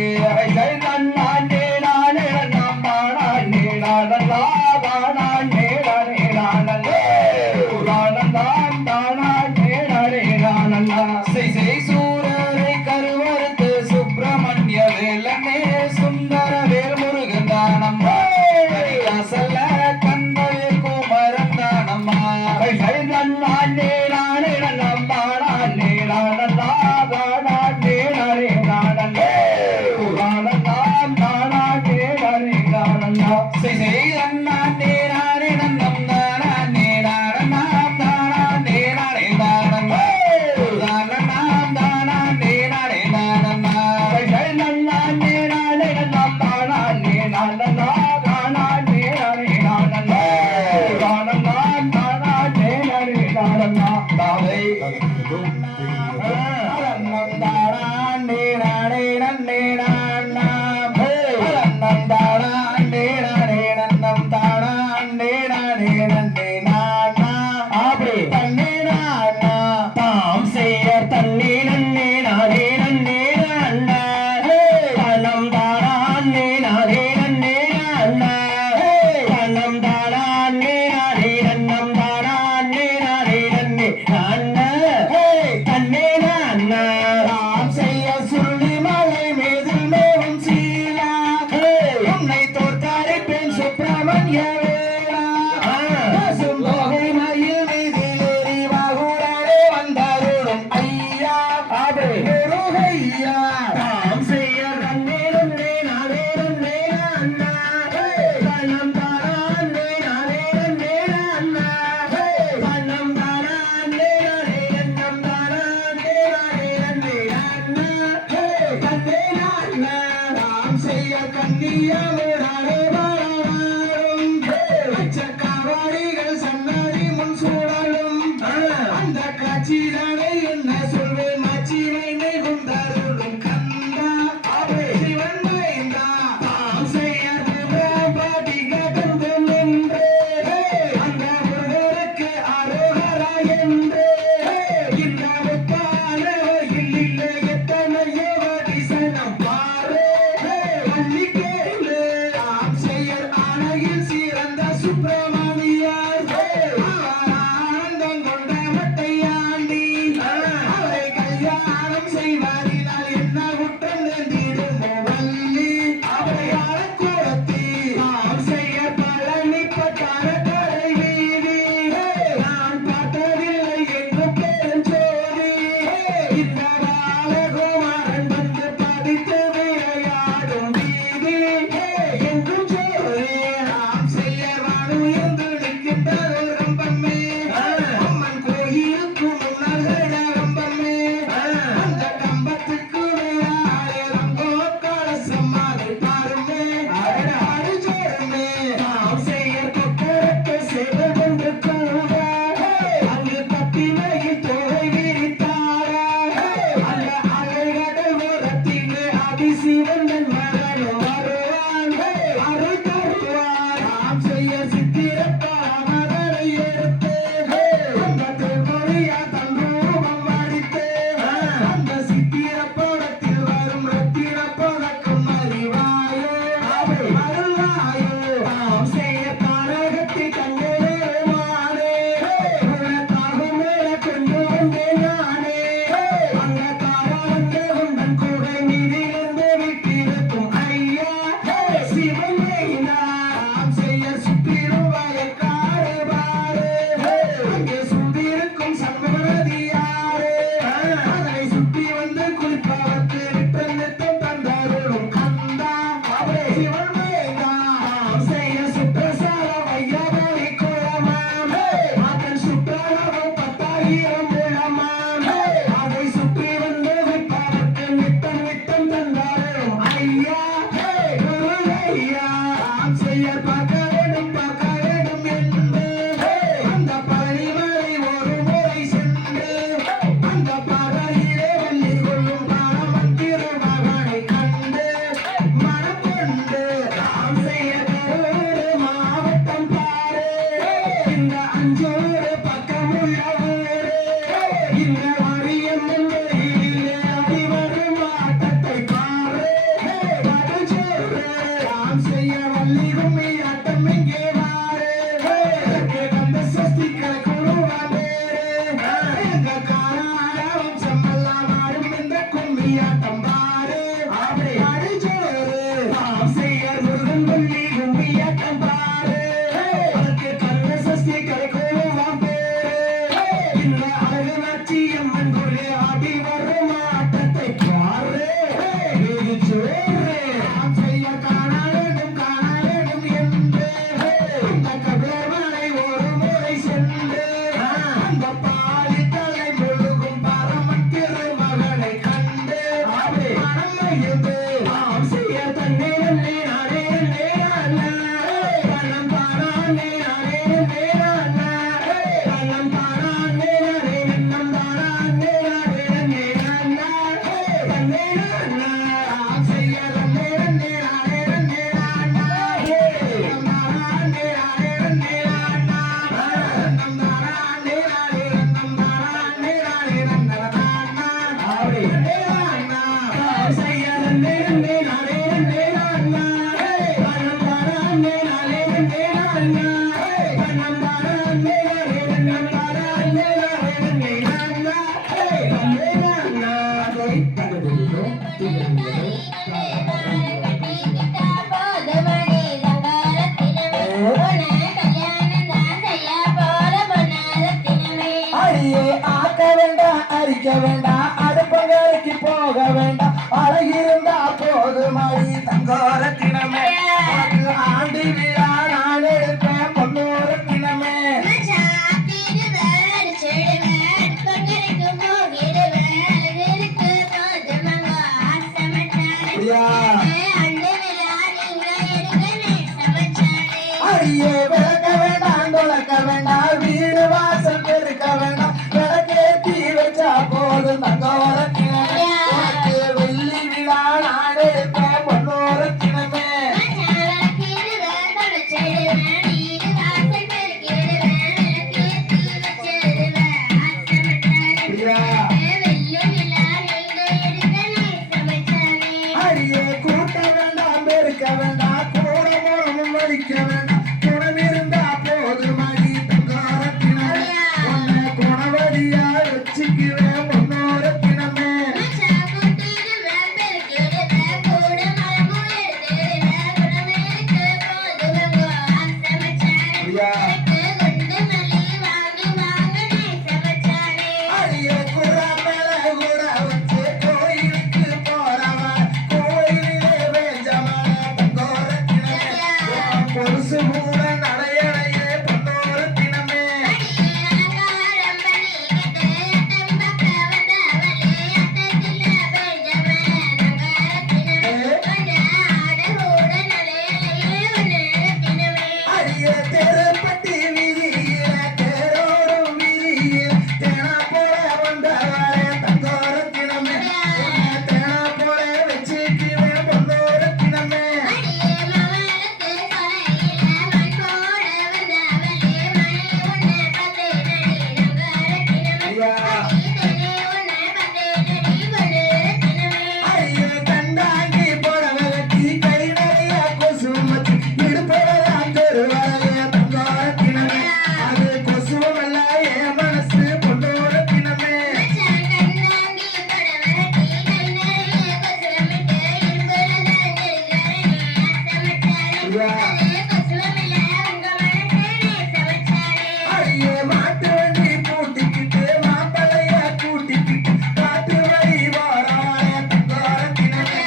தாதை அரண்ணம் தாடாண்டே நாடே நன்னே நாண்ணாம் அரண்ணம் தாடாண்டே நாடே நன்னம் தாடாண்டே நாடே நன்னே நாண்ணா அப்படி தன்னே நாண்ணா தாம் செய்ய தன்னே நன்னே நாடே நன்னே நாண்ணா தனம் தாடாண்டே நாடே நன்னே நாண்ணா தனம் தாடாண்டே நாடே நன்னம் தாடாண்டே நாடே நன்னே நாண்ணா தன்னே நாண்ணா தாம் செய்ய சுள்ளி மலை மேதில் மேவும் சீலா உன்னை தோற்காரி பெண் சுப்பிரமணிய வேளா பசும் தொகை மயில் மீதிலேறி வாகுடனே வந்தருளும் ஐயா முருகையா தாம் செய்ய நன்னே நன்னே நாடே நன்னே நாண்ணா தனம் தாடாண்டே நாடே நன்னே நாண்ணா தனம் தாடாண்டே நாடே நன்னம் தாடாண்டே நாடே நன்னே நாண்ணா தன்னே நாண்ணா தாம் செய்ய கன்னியமுடாரே வாழவாழும் அச்சக்காவாடிகள் சன்னதி முன் சூழலும் அந்த காட்சிதானே என்ன சொல்வேன் மாட்சிமை மிகுந்தருளும் கந்தா சிவன் மைந்தா தாம் செய்ய பாட்டி கண்டு நின்றே அந்த முருகருக்கு அரோகரா என்றே இந்த முப்பான இல்லை எத்தனையோ அதிசனம் பாரு அள்ளி கேளு தாம் செய்ய ஆணையில் சிறந்த சுப்பிரமணியர் அவர் ஆனந்தம் கொண்ட மட்டையாண்டி அடியே ஆக்க வேண்டாம் அரிக்க வேண்டாம் அடுப்பங்களுக்கு போக வேண்டாம் அழகிருந்தா போதுமடி தங்கோரத்தினமே ஆண்டு விழா நான் எடுப்பேன் பொன்னோரத்தினமே அடியே விளக்க வேண்டாம் தொலைக்க வேண்டாம் வீடு வாசல் பெருக்க வேண்டாம் விளக்கேத்தி வச்சா போதும் தங்கோரத்தினமே வெள்ளி விழா நான் எடுப்பேன் பொன்னோரத்தினமே அடியே கூட்ட வேண்டாம் பெருக்க வேண்டாம் கூட மூலமும் வலிக்க வேண்டாம் குணம் இருந்தா போதுமடி தங்கோரத்தினமே உன்னை குணவதியா வச்சுக்குவேன் பொன்னோரத்தினமே அடியே குறா மேல கூட வச்சு கோயிலுக்கு போறவன் கோயிலிலே வேஞ்சவன தங்கோரத்தினமே பொருசு கூட நடையடையே பொன்னோரத்தினமே அடியே தெருப்பட்டி வீதியில தேரோடும் வீதியில தேனா போல வந்தவரே தங்கோரத்தினமே உன்னை தேனா போல வச்சுக்குவேன் பொன்னோரத்தினமே அடியே கண்டாங்கி புடவை கட்டி கை நிறைய கொசு வச்சு இடுப்புலதான் தெருவரைய தங்கோரத்தினமே அது கொசுவல்ல என் மனசு பொன்னோரத்தினமே அடியே மாட்டு வண்டி பூட்டிக்கிட்டு மாப்பிள்ளைய கூட்டிக்கிட்டு காட்டு வழி போறவனே தங்கோரத்தினமே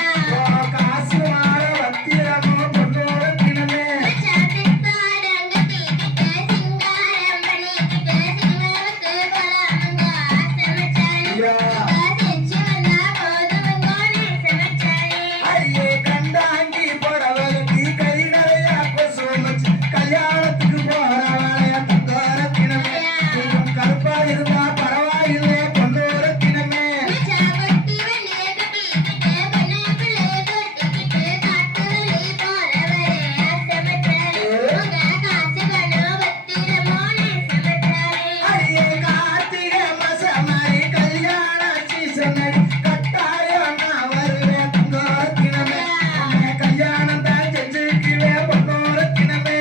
காசு மாற வத்திரமோ பொன்னோரத்தினமே அடியே கண்டாங்கி புடவை கட்டி கை நிறைய கொசு வச்சு கல்யாணத்துக்கு போறவனே தங்கோரத்தினமே கொஞ்சம் கருப்பா இருந்தா பரவாயில்லை பொன்னோரத்தினமே அடியே கார்த்திகை மாசம் மாதிரி கல்யாண சீசன் கட்டாயம் நான் வருவேன் தங்கோரத்தினமே உன்னை கல்யாணம் தான் செஞ்சுக்குவேன் பொன்னோரத்தினமே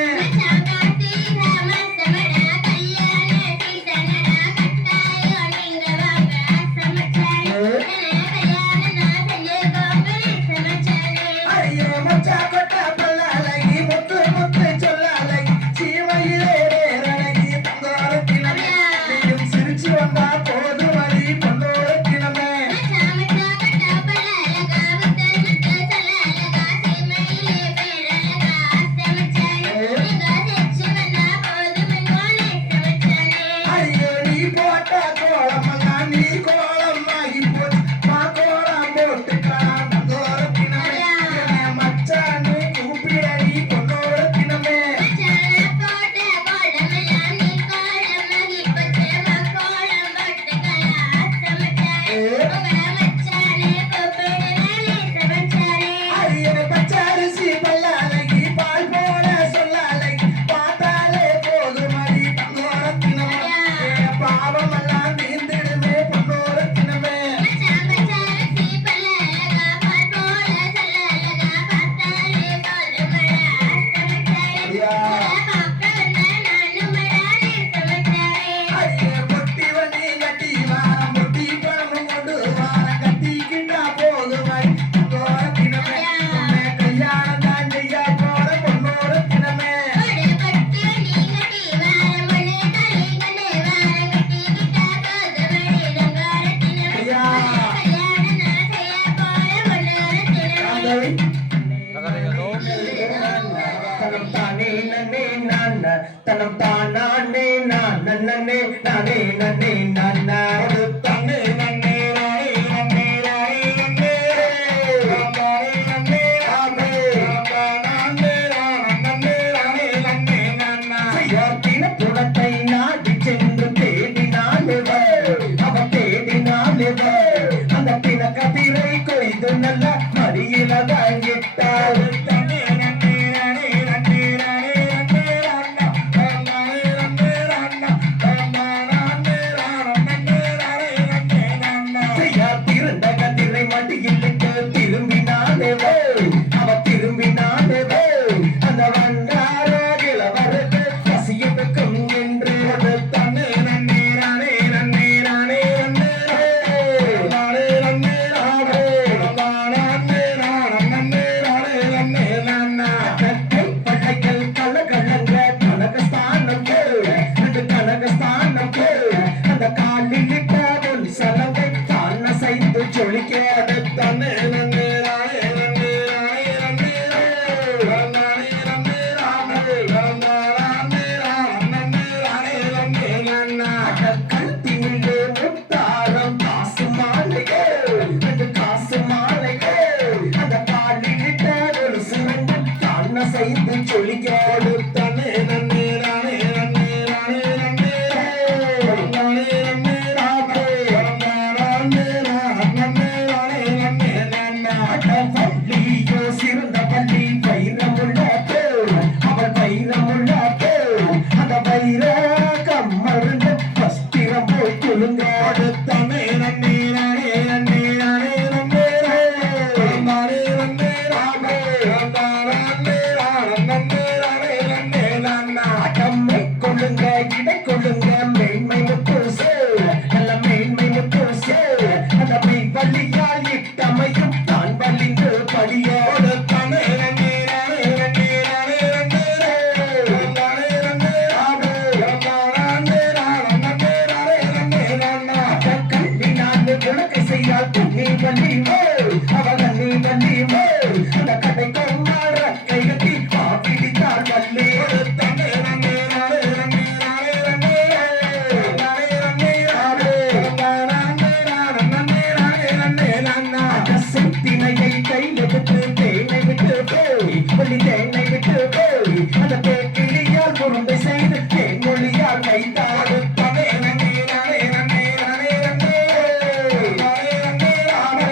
அடியே மொச்சா கொட்ட பல்லழகி முத்து முத்து சொல்லழகி சீமையிலே வேறழகி தங்கோரத்தினமே நீயும் சிரிச்சு வந்தா போதுமடி பொன்னோரத்தினமே அடியே நீ போட்ட கோலமெல்லாம் நீ கோலமாகி போச்சு மா கோலம் போட்டுக்கலாம் தங்கோரத்தினமே என்னை மச்சான்னு கூப்பிடடி பொன்னோரத்தினமே போட்ட கோலமெல்லாம் நீ கோலமாகி போச்சு நன்னே நன்னா தன்னே நன்னே நானே நன்னே நானே நன்னே நானே நன்னே நானே நன்னே நன்னே நானே நன்னே நன்னா யாத்தின புலத்தை நாடி சென்று தேடினாலே அவ தேடினாலே அந்த பின கதிரை கொய்து நல்ல மடியில வாங்கிட்டாள் தன்னே நன்னே நானே நன்னே நானே நன்னே நானா நானே நன்னே நானா நானே நன்னே நானே நன்னே நானா யாத்திருந்த கதிரை மடியிலிட்டு திரும்பினாலே அவ திரும்பினாலே அந்த வண்டார கிழவருக்கு பசியெடுக்கும் என்று தன்னே நன்னே நானே நன்னே நானே நன்னே நானே நன்னே நானே நானே நன்னே நானே நன்னே நானா கட்டை பட்டைகள் கலகலங்க கனகஸ்தானம் ரெண்டு கனகஸ்தானம் அந்த காலில் இட்ட ஒரு சலவை காண செய்து ஜொலிக்க தன்னே நன்னே நானே நன்னே நானே நன்னே நானே நன்னே நானே நன்னே நானே நன்னே நானா கல்தியிலே முத்தாரம் காசு மாலையே ரெண்டு காசு மாலையே அந்த காலில் இட்ட ஒரு சுரண்டு காண செய்து ஜொலிக்க தன்னே நன்னே நானே நன்னே நானே நன்னே நானே நன்னே நானே நன்னே நானே நன்னே நானா வள்ளியோ சிறந்த வள்ளி வைரமுள்ள அவள் வைரமுள்ள அந்த வைர கம்மருந்து வஸ்திரம் போய் குலுங்காடு தன்னே நன்னே நானே நன்னே நானே நன்னே நானே நன்னே நானே நன்னே நானே நன்னே நானா கம்மை கொள்ளுங்க இடை கொள்ளுங்க மேன்மை முத்தோசு நல்ல மேன்மை முத்தோசு அந்த மெய் வள்ளியால் இட்டமையும் தான் வள்ளிங்கு படியோடு தன்னே நன்னே நானே நன்னே நானே நன்னே நானே நன்னே நானே நன்னே நானே நன்னே நானா கல்வி நான் உலகை செய்யால் நீ வள்ளி அவள் நீ வள்ளி அந்த கடை கொண்டாட கைகட்டி பாப்பிடித்தாள் வள்ளி தன்னே நன்னே நானே நன்னே நானே நன்னே நானே நன்னே நானே நன்னே நானா செத்தினையை கையில் விட்டு தேனை விட்டு போய் வள்ளி தேனை விட்டு போய் அந்த தேக்கிளியால் உருண்டை செய்து தேன்மொழியால் வைத்தாடு தன்னே நன்னே நானே நன்னே நானே நன்னே நானே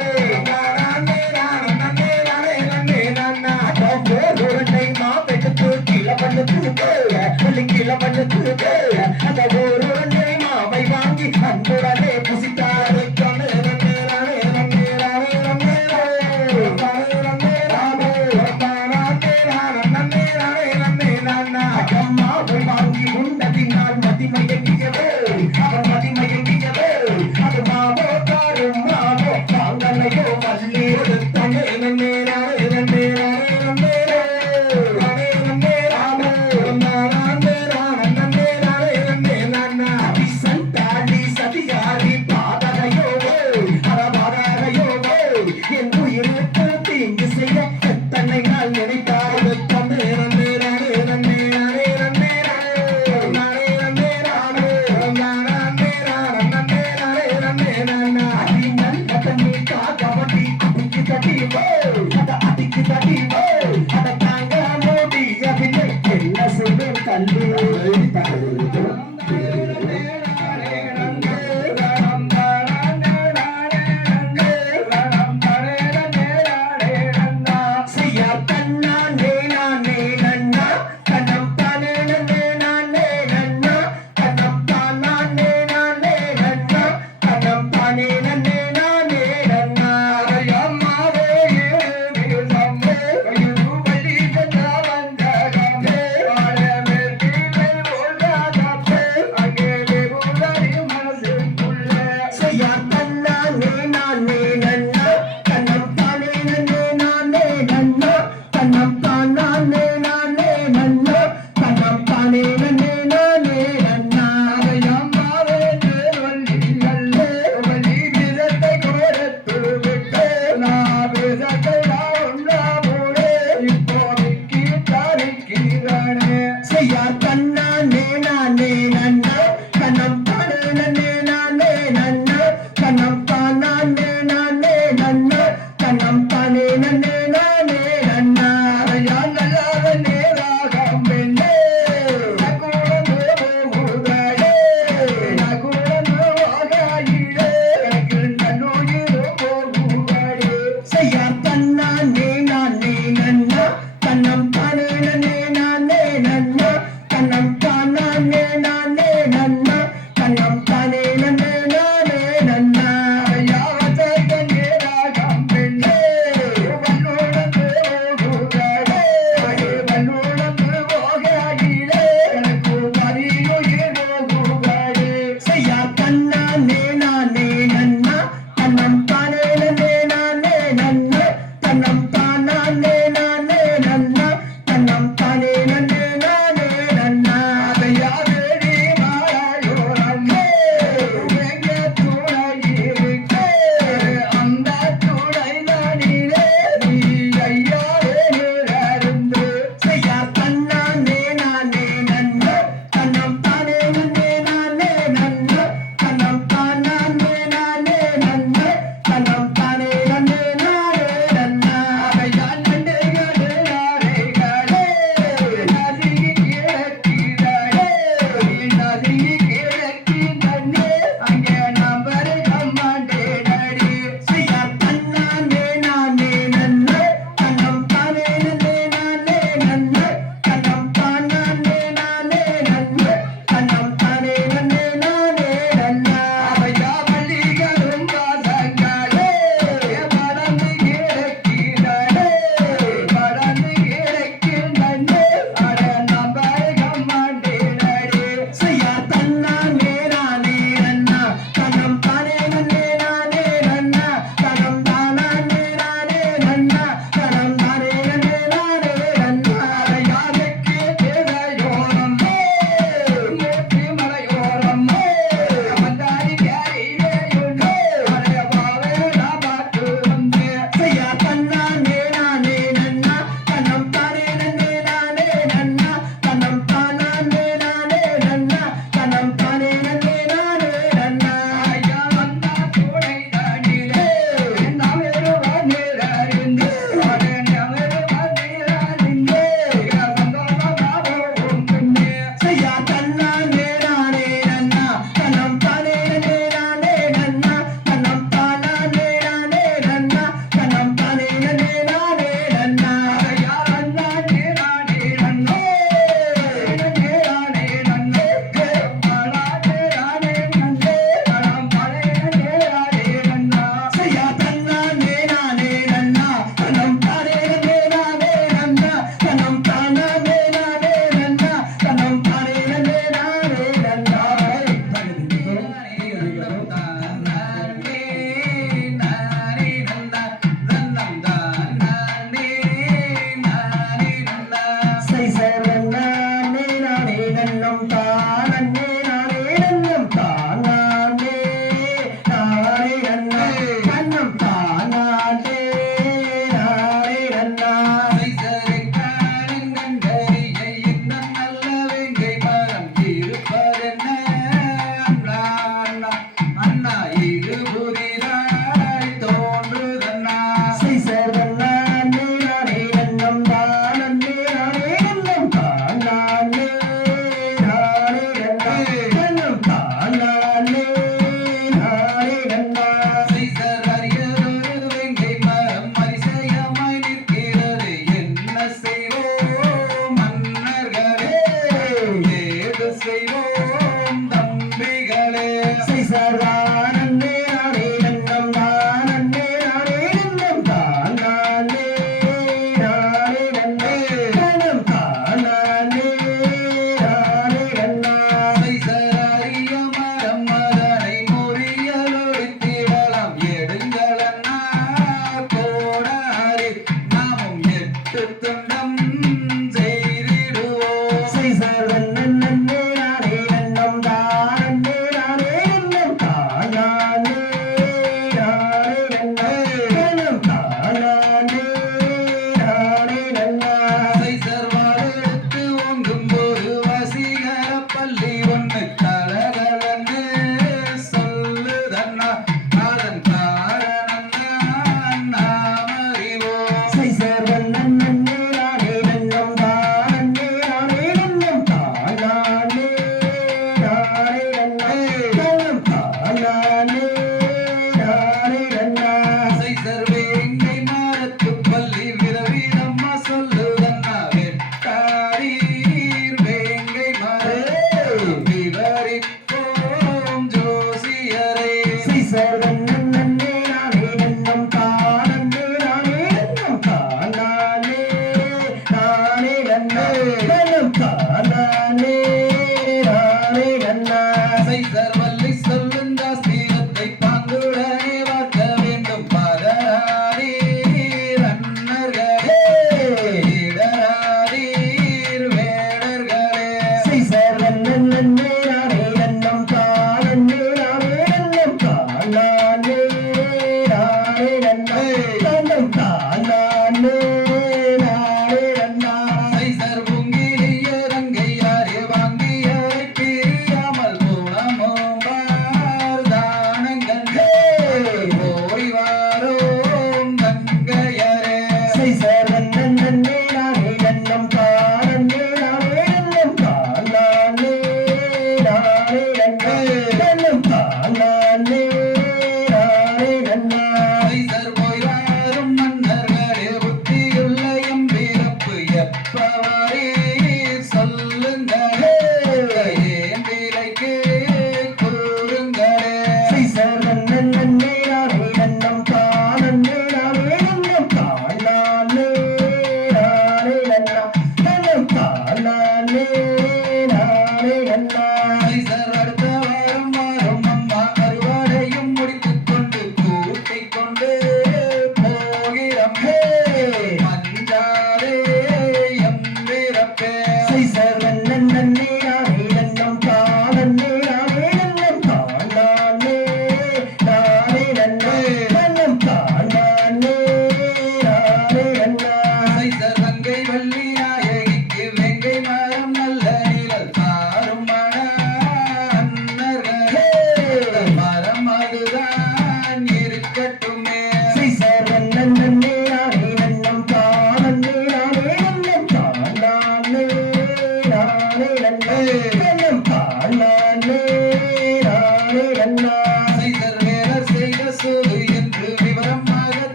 நன்னே நானே நன்னே நானா உருண்டை மாவெடுத்து கிளவண்ணுக்கு வள்ளி கிளவண்ணுக்கு அந்த ஒரு உருண்டை மாவை வாங்கி அன்புடனே புசித்தாடு தன்னே நன்னே நானே நன்னே நானே நன்னே நானே நன்னே நானே நானா அம்மாவை வாங்கி உண்டதினால் மதிமயங்கியது அவன் மதிமயங்கியது அது மாவோ காரும் மாவோ தாங்கலையோ வள்ளி தன்னே நன்னே நானே நன்னே நானே நன்னே நானே நன்னே நானே நன்னே நானே நன்னே நானா விசந்தாளி சதிகாரி பாத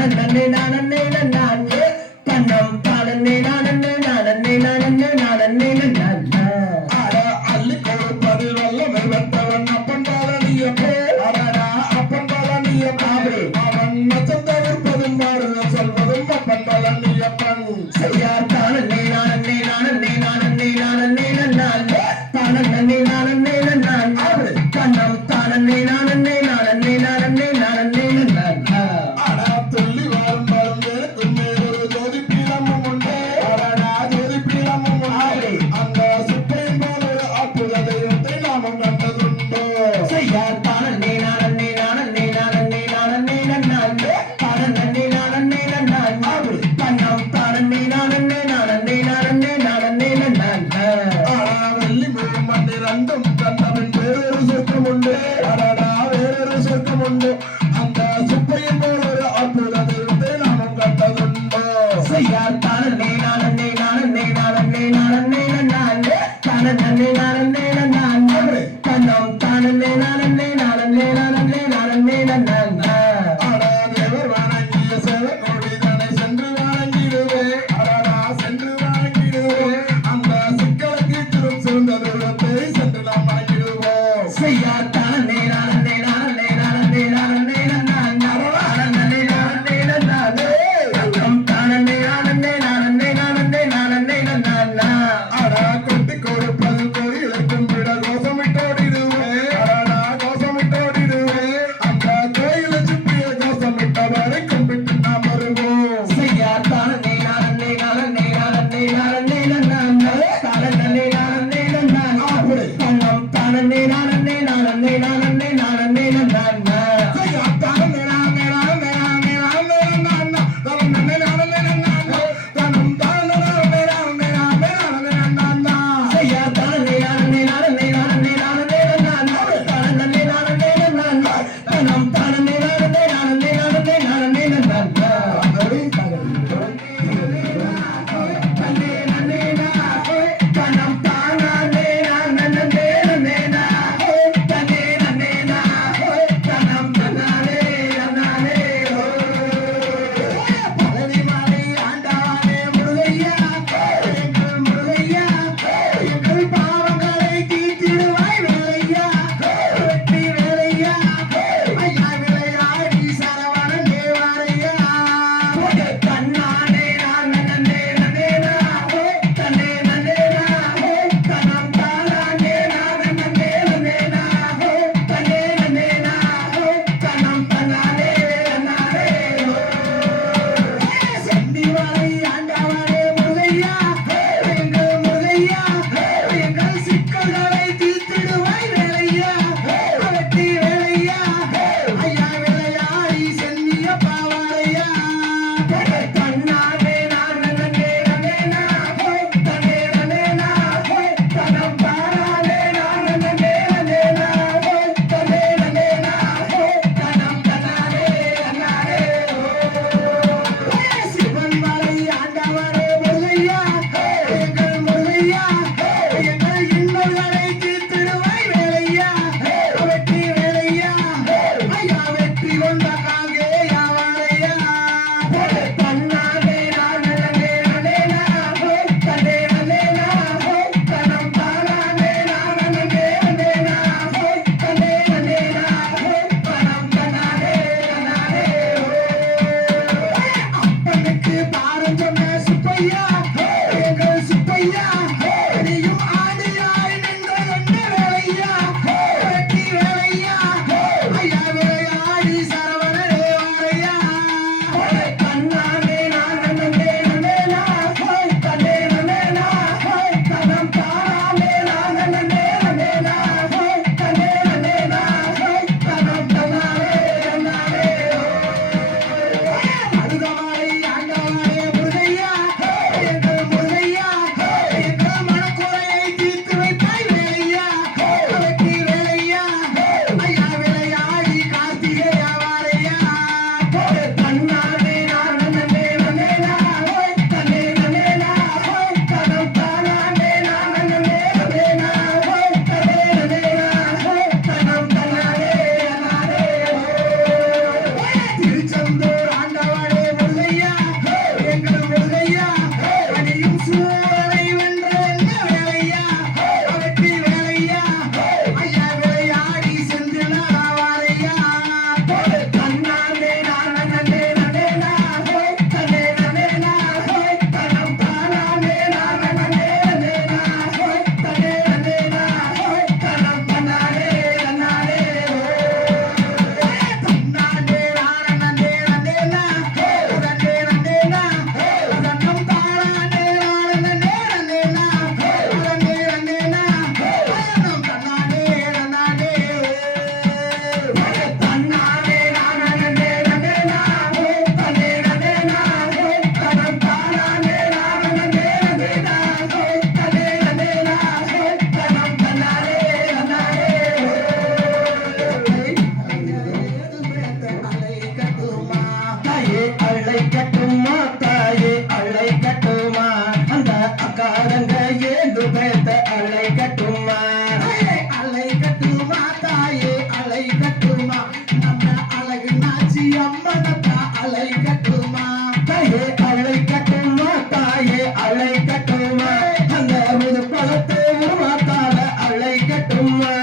தானே நானே நானே தன்னம் தானே நானே நானே நானே நானே நானே அட அள்ளி கொடுப்பதில் வல்லமை வெட்டவன் அப்பன் பாலனியப்போ அடடா அப்பன் பாலனியப்பா அவன் மச்சம் தவிர்ப்பதும் மாறுதல் சொல்வதும் அப்பன் பாலனியப்பன் ஐயா தானே நானே நானே நானே நானே நானே தானே நானே நானே தன்னம் தானே நானே நானே நானே நானே நானே அடா துள்ளி வரும் மருந்து தும்மேல் ஒரு ஜோதி பீடமும் உண்டு அடடா ஜோதி பீடமும் உண்டு அந்த சுப்ரீம் போல ஒரு அற்புத தெய்வத்தை நாமும் கண்டதுண்டோ ஐயா தானே நானே நானே நானே நானே நானே தானே நானே நானே தன்னம் தானே நானே நானே நானே நானே நானே அடா வெள்ளி முகம் மண்ணி ரெண்டும் கண்டவன் வேறொரு சொர்க்கம் உண்டு அடடா வேறொரு சொர்க்கம் உண்டு அந்த சுப்ரீம் போல ஒரு அற்புத தெய்வத்தை நாமும் கண்டதுண்டோ ஐயா தானே நானே நானே நானே நானே நானே தானே நானே நானே தன்னம் தானே நானே நானே நானே நானே நானே அடா தேவர் வணங்கிய சேவகோடி தானே சென்று வணங்கிடுவே அடடா சென்று வணங்கிடுவே அந்த சிக்கலுக்கு திரும் சிறந்த தெய்வத்தை சென்று நாம் வணங்கிடுவோம் ஐயா தானே நானே நானே நானே நானே நானே நானே நானே தன்னம் தானே நானே நானே நானே நானே நானே அடா கொட்டி கொடுப்பது கோயிலுக்கும் விட கோஷமிட்டோடிடுவே அடடா கோஷமிட்டோடிடுவே அந்த கோயிலை சுற்றிய கோஷமிட்டவரை கும்பிட்டு நாம் வருவோம் ஐயா தானே நானே நானே நானே நானே நானே தானே நானே நானே தன்னம் தானே நானே நானே நானே நானே நானே ஐயா தானே நானே நானே நானே நானே நானே தானே நானே நானே தன்னம் தானே நானே நானே நானே நானே நானே தன்னே நன்னே நானே தன்னம் தானே நானே நானே நானே தன்னே நன்னே நானே தன்னம் தானே நானே பழனி மலை ஆண்டானே முருகையா எங்கள் முருகையா எங்கள் பாவங்களை தீர்த்திடுவாய் வேலையா வெற்றி வேலையா ஐயா விளையாடி சரவணன் தேவாரையா தன்னானே நானே நன்னே நானே தன்னே நன்னே நானே தன்னம் தானே நானே நன்னே நானே தன்னே நன்னே நானே தன்னம் தானே நானே செந்திமலை ஆண்டவனே முருகையா எங்கள் முருகையா எங்கள் சிக்கல்களை தீர்த்திடுவாய் வேலையா வெற்றி வேலையா ஐயா விளையாடி சென்னிய பாவாரையா தன்னானே நானே நன்னே நானே தன்னே நன்னே நானே தன்னம் தானே நானே நன்னே நானே தன்னே நன்னே நானே தன்னம் தானே நானே சிவன் மலை ஆண்டவரே முருகையா எங்கள் முருகையா எங்கள் இன்னல்களை தீர்த்திடுவாய் வேலையா வெற்றி வேலையா ஐயா வெற்றி கொண்ட காங்கே யாவாரையா தன்னானே நானே நானே நானே தன்னே நன்னே நானே தன்னம் தானே நானே நானே நானே தன்னே நன்னே நானே தன்னம் தானே நானே அப்பனுக்கு பாரம் சொன்ன சுப்பையா எங்கள் சுப்பையா நீயும் ஆடியாய் நின்ற என்ன வேலையா வெற்றி வேலையா ஐயா விளையாடி சரவணனே அழைக்கட்டுமா தாயே அழைக்கட்டுமா அந்த அக்காரங்க ஏழு பேத்த அழைக்கட்டுமா அழைக்கட்டுமா தாயே அழைக்கட்டுமா நம்ம அழகு நாச்சி அம்மனத்தா அழைக்கட்டுமா தாயே அழைக்கட்டுமா தாயே அழைக்கட்டுமா அந்த முது பழத்தை உருவாத்தால அழைக்கட்டுமா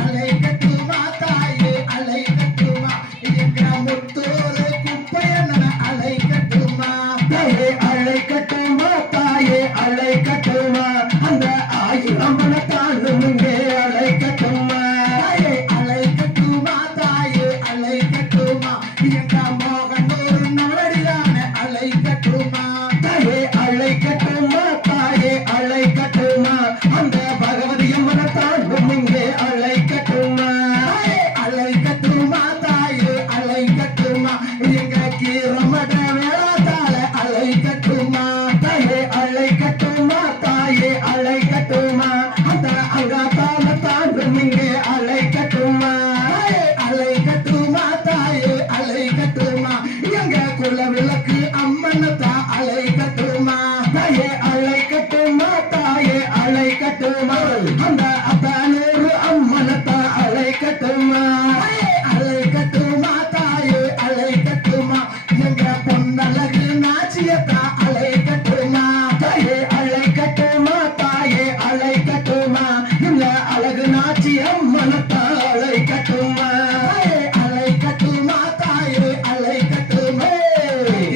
அழைக்கட்டுமா தாயே அழைக்கட்டுமா எங்க முத்தோரு குப்பையன அழைக்கட்டுமா தாயே அழைக்கட்டுமா தாயே அழைக்கட்டுமா அந்த ஆயிரம் பணத்தாலும் இங்கே அழைக்கட்டுமா தாயே அழைக்கட்டுமா தாயே அழைக்கட்டுமா எங்க மோகனூர் நவடியான அழைக்கட்டுமா தாயே அழைக்கட்டுமா தாயே அழைக்கட்டுமா அந்த பகவதி அம்மனத்தாலும் இங்கே அழைக்கட்டுமா தாயே அழைக்கட்டுமா தாயே அழைக்கட்டுமா எங்க கீரமட வேளாத்தால அழைக்கட்டுமா தாயே அழைக்கட்டுமா தாயே அழைக்கட்டுமா அந்த அங்காத்தால தாண்டும் இங்கே அழைக்கட்டுமா தாயே அழைக்கட்டுமா தாயே அழைக்கட்டுமா எங்க குல விளக்கு அம்மனத்தா அழைக்கட்டுமா தாயே அழைக்கட்டுமா தாயே அழைக்கட்டுமா அந்த அத்தானூர் அம்மனத்தா அழைக்கட்டுமா தாயே அழைக்கட்டுமா தாயே அழைக்கட்டுமா எங்க பொன்னழகு நாச்சியத்தா அழைக்கட்டுமா தாயே அழைக்கட்டுமா தாயே அழைக்கட்டுமா இந்த அழகு நாச்சி அம்மனத்தா அழைக்கட்டுமா தாயே அழைக்கட்டுமா தாயே அழைக்கட்டுமா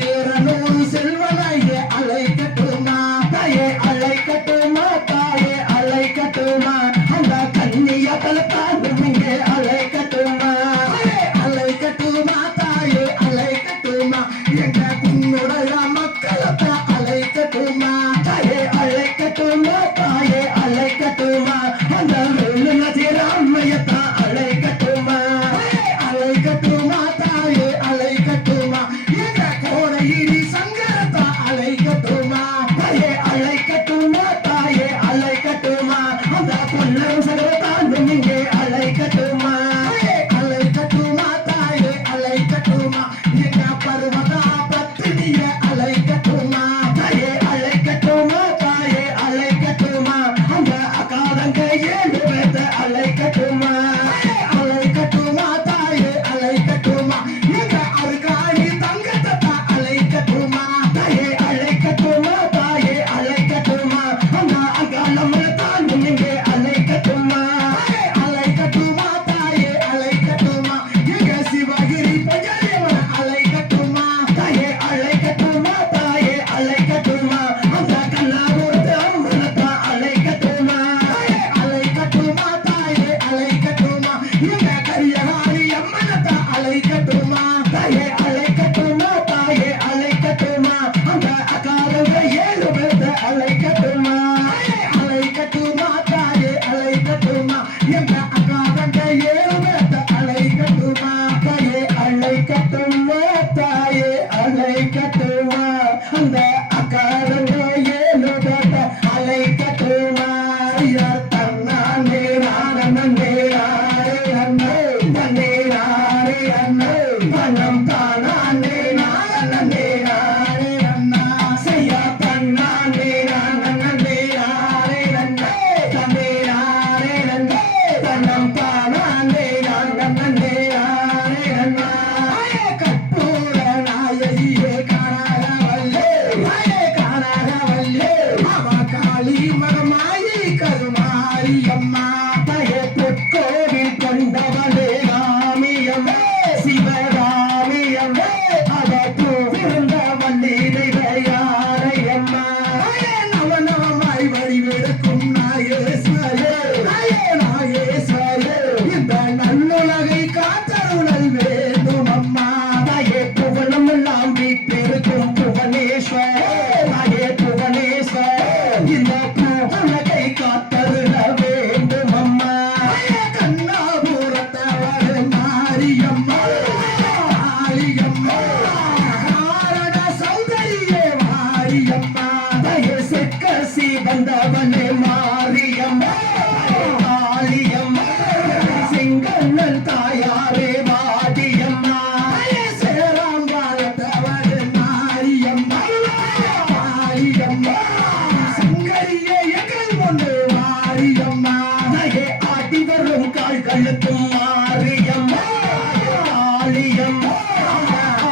ஈரனூர் செல்வனாயே அழைக்கட்டுமா தாயே அழைக்கட்டுமா தாயே அழைக்கட்டுமா அந்த கன்னியத்தல தாண்டும் இங்கே அழைக்கட்டுமா தாயே அழைக்கட்டுமா தாயே அழைக்கட்டுமா எங்க உன்னுடைய மக்களத்தா அழைக்கட்டுமா தாயே அழைக்கட்டுமா தாயே அழைக்கட்டுமா அந்த வெள்ளு நதிராமையத்தா அழைக்கட்டுமா தாயே அழைக்கட்டுமா தாயே அழைக்கட்டுமா எங்க கோடையிரி சங்கரத்தா அழைக்கட்டுமா தாயே அழைக்கட்டுமா தாயே அழைக்கட்டுமா அந்த பொன்னரும் சகல தாண்டும் இங்கே அழைக்கட்டுமா தாயே அழைக்கட்டுமா தாயே அழைக்கட்டுமா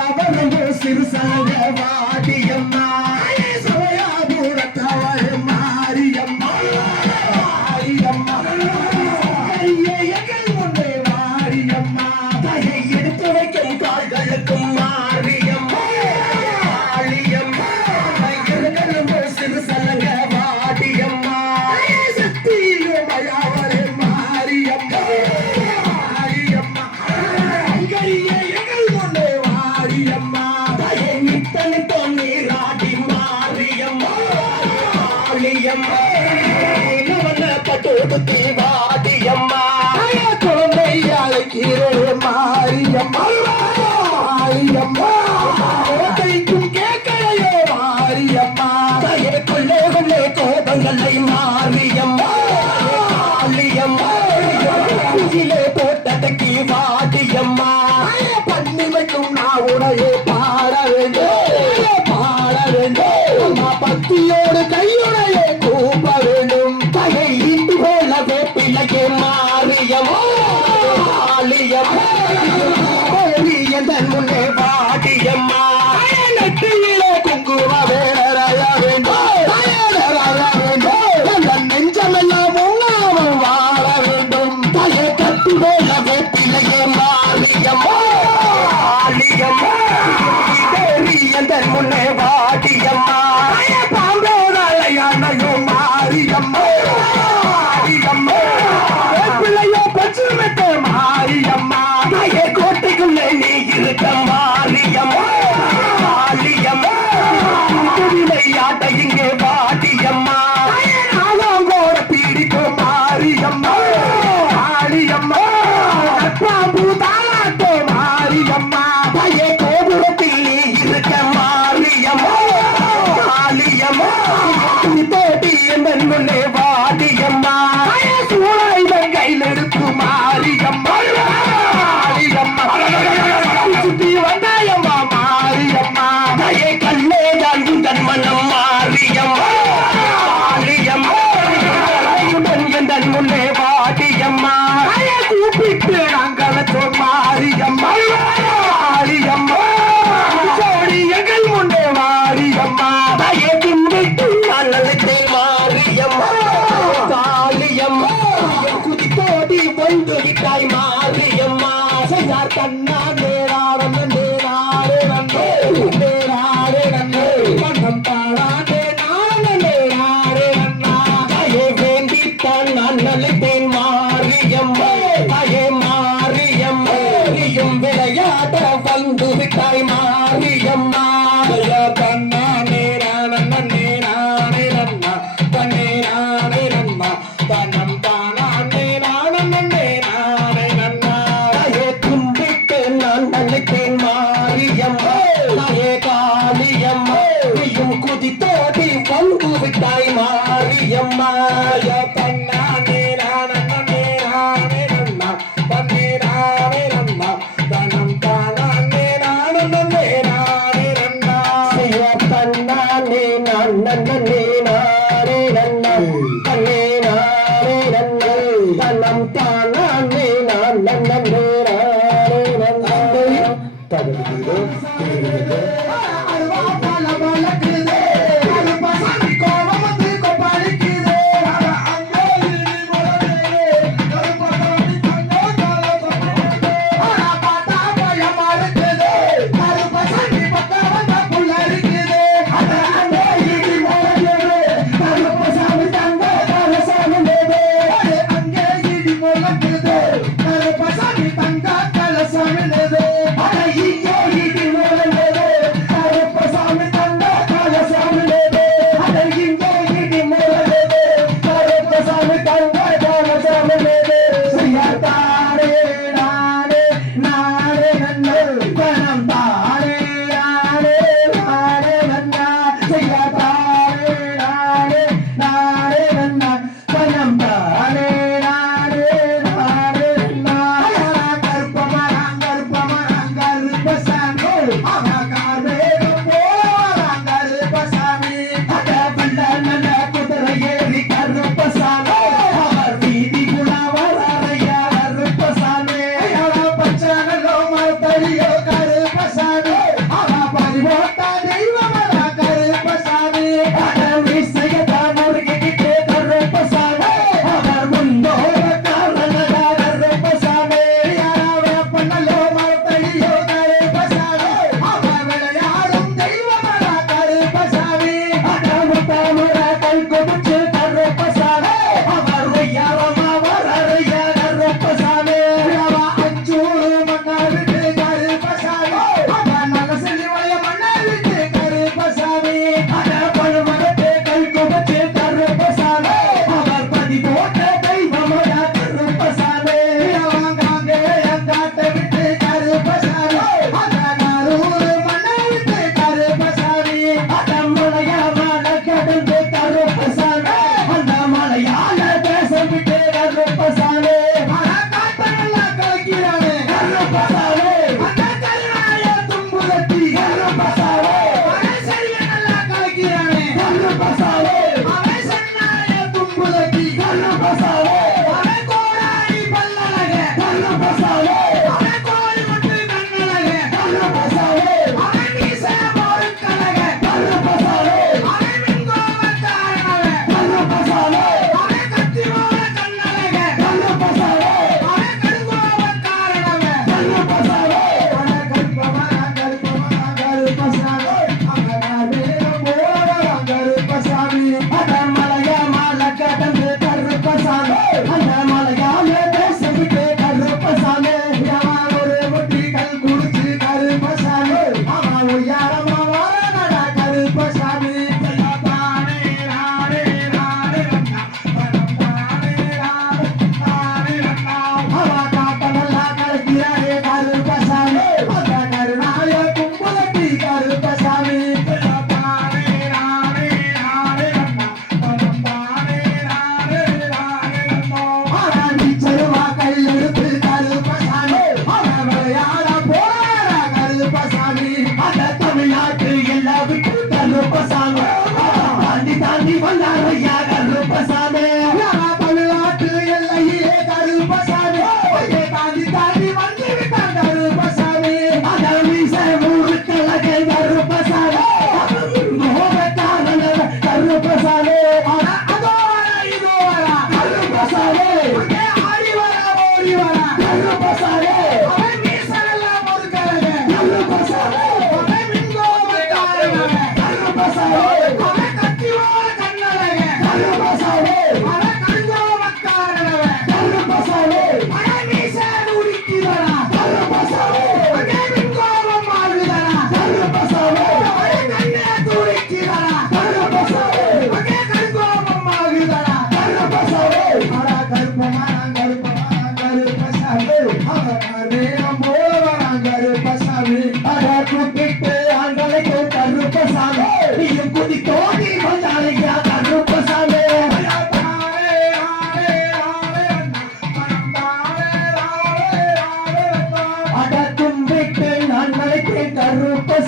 அவரும் சிறுசலங்க வாடியம்மா சோயாபுரத்தவள் மாரியம்மா மாரியம்மா எங்கள் முன்னே மாரியம்மா கையை எடுத்து வைக்கும் கால்களுக்கும் மாரியம்மா மாரியம்மா எங்களும் சிறுசலங்க வாடியம்மா சக்தியும் அவளே மாரியம்மா மாரியம்மா எங்கள் முன்னே மாரியம்மா கையை நித்தனி நீராடி மாரியம்மா மாரியம்மா பட்டோடு வாடியம்மா குழந்தை அழைக்கிறே மாரியம்மா மாரியம்மா கைக்கும் கேட்கலையோ மாரியம்மா கையை கொள்ளே கொள்ளே கோபங்களை மாரியம்மா மாரியம்மா குயிலே போட்டதற்கு வாடியம்மா பண்ணி வைக்கும் நான் உடையே பாட வேண்டும் பாட வேண்டும் அம்மா பக்தியோடு கையுடையே கூப்ப வேண்டும் கையை இட்டு போலவே பிள்ளையே மாரியம்மா மாரியம்மா எந்தன் முன்னே வாடியம்மா நெற்றியிலே குங்கும வேலைய வேண்டும் வேண்டும் நெஞ்சமெல்லாம் உண்ணாமல் வாழ வேண்டும் கையை கட்டி போலவே பிள்ளையே மாரியம்மா மாரியம்மா எந்தன் முன்னே வாடியம்மா பாம்போதையோ மாரியம்மா மாரியம்மா பிள்ளையோ பச்சுமிட்ட மாரியம்மா கையை கோட்டைக்குள்ளே நீ இருக்க மாரியம்மா மாரியம்மா விளையாட்ட இங்கே வாடியம்மா நாளோட பீடிக்கும் மாரியம்மா மாரியம்மா பாம்பு தாளாட்டோ மாரியம்மா கையை கோபுரத்தில் நீ இருக்க மாரியம்மா மாரியம்மா தோட்டி என் முன்னே வாடியம்மா சூழாயுதம் கையில் எடுக்கும் மாரியம்மா மாரியம்மா சுத்தி வந்தாயம்மா மாரியம்மா கையை கண்ணே தான் தன் மனம் மாரியம்மா மாரியம்மா என் முன்னே வாடியம்மா கூப்பிட்டு நாங்கள் மாரியம்மா மாரியம்மா ஜோடி எங்கள் முன்னே மாரியம்மா கையை கும்பிட்டு நான் நினைத்தேன் மாரியம்மா காளியம்மா குதித்தோடி வந்து விட்டாய் மாரியம்மா செய்தார் கண்ணா நேராடம் நேராடே நன்னே நேராடே நன்னே மனம் பாடாதே நான் நேராடே நன்னா கையை வேண்டித்தான் நான் நினைத்தேன் மாரியம்மா கையை மாரியம்மா நீயும் விளையாட வந்து விட்டாய் மாரியம்மா கண்ணா நேரான நேரானே நன்னா தன்னேரானே நன்னா தன்னம் தானே நானே நானே நன்னா கையை கும்பிட்டு நான் நினைத்தேன் மாரியம்மா கையை காளியம்மா நீயும் குதித்தோடி வந்து விட்டாய் மாரியம்மா கண்ணா நேரான நேரானே நன்னா தன்னேரானே நன்னா தன்னம் தானே நானே நானே நன்னா தன்னானே நான் நன்னே நானே நன்னா தன்னே நானே நன்னா தன்னம் தானே நான் நன்னே நானே நன்னா தகதிதோ அருவா பல பலக்குதே அருபசாமி கோபம் வந்து கொப்பளிக்குதே அங்கே மொழவே அருபசாமி தங்கோ கால தப்பே பாட்டா பயமா இருக்குதே அருபசாமி பக்க வந்த புல்லரிக்குதே அங்கே இடி மொழவே அருபசாமி தங்கோ கால சாமிதே அங்கே இடி மொழக்குதே அருபசாமி தங்கோ கால சாமிதே இங்கே இடி மொழவே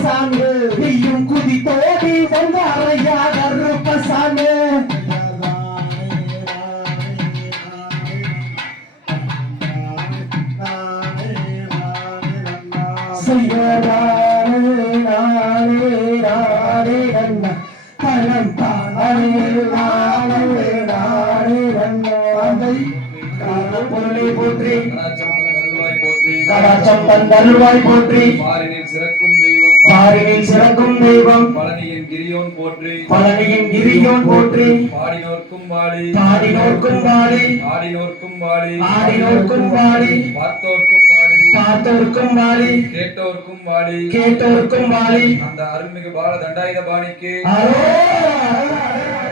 சாமி நீயும் குதி தோடி வந்தாரையா கருப்பசாமி போற்றி கடாச்சம் தந்தருள்வாய் போற்றி பாரினில் சிறக்கும் தெய்வம் பாரினில் சிறக்கும் தெய்வம் பழனியின் கிரியோன் போற்றி பழனியின் கிரியோன் போற்றி பாடினோர்க்கும் வாழி பாடினோர்க்கும் வாழி ஆடினோர்க்கும் வாழி ஆடினோர்க்கும் வாழி பார்த்தோர்க்கும் வாழி பார்த்தோர்க்கும் வாழி கேட்டோர்க்கும் வாழி கேட்டோர்க்கும் வாழி அந்த அருள்மிகு பால தண்டாயுத பாணிக்கு அரோரா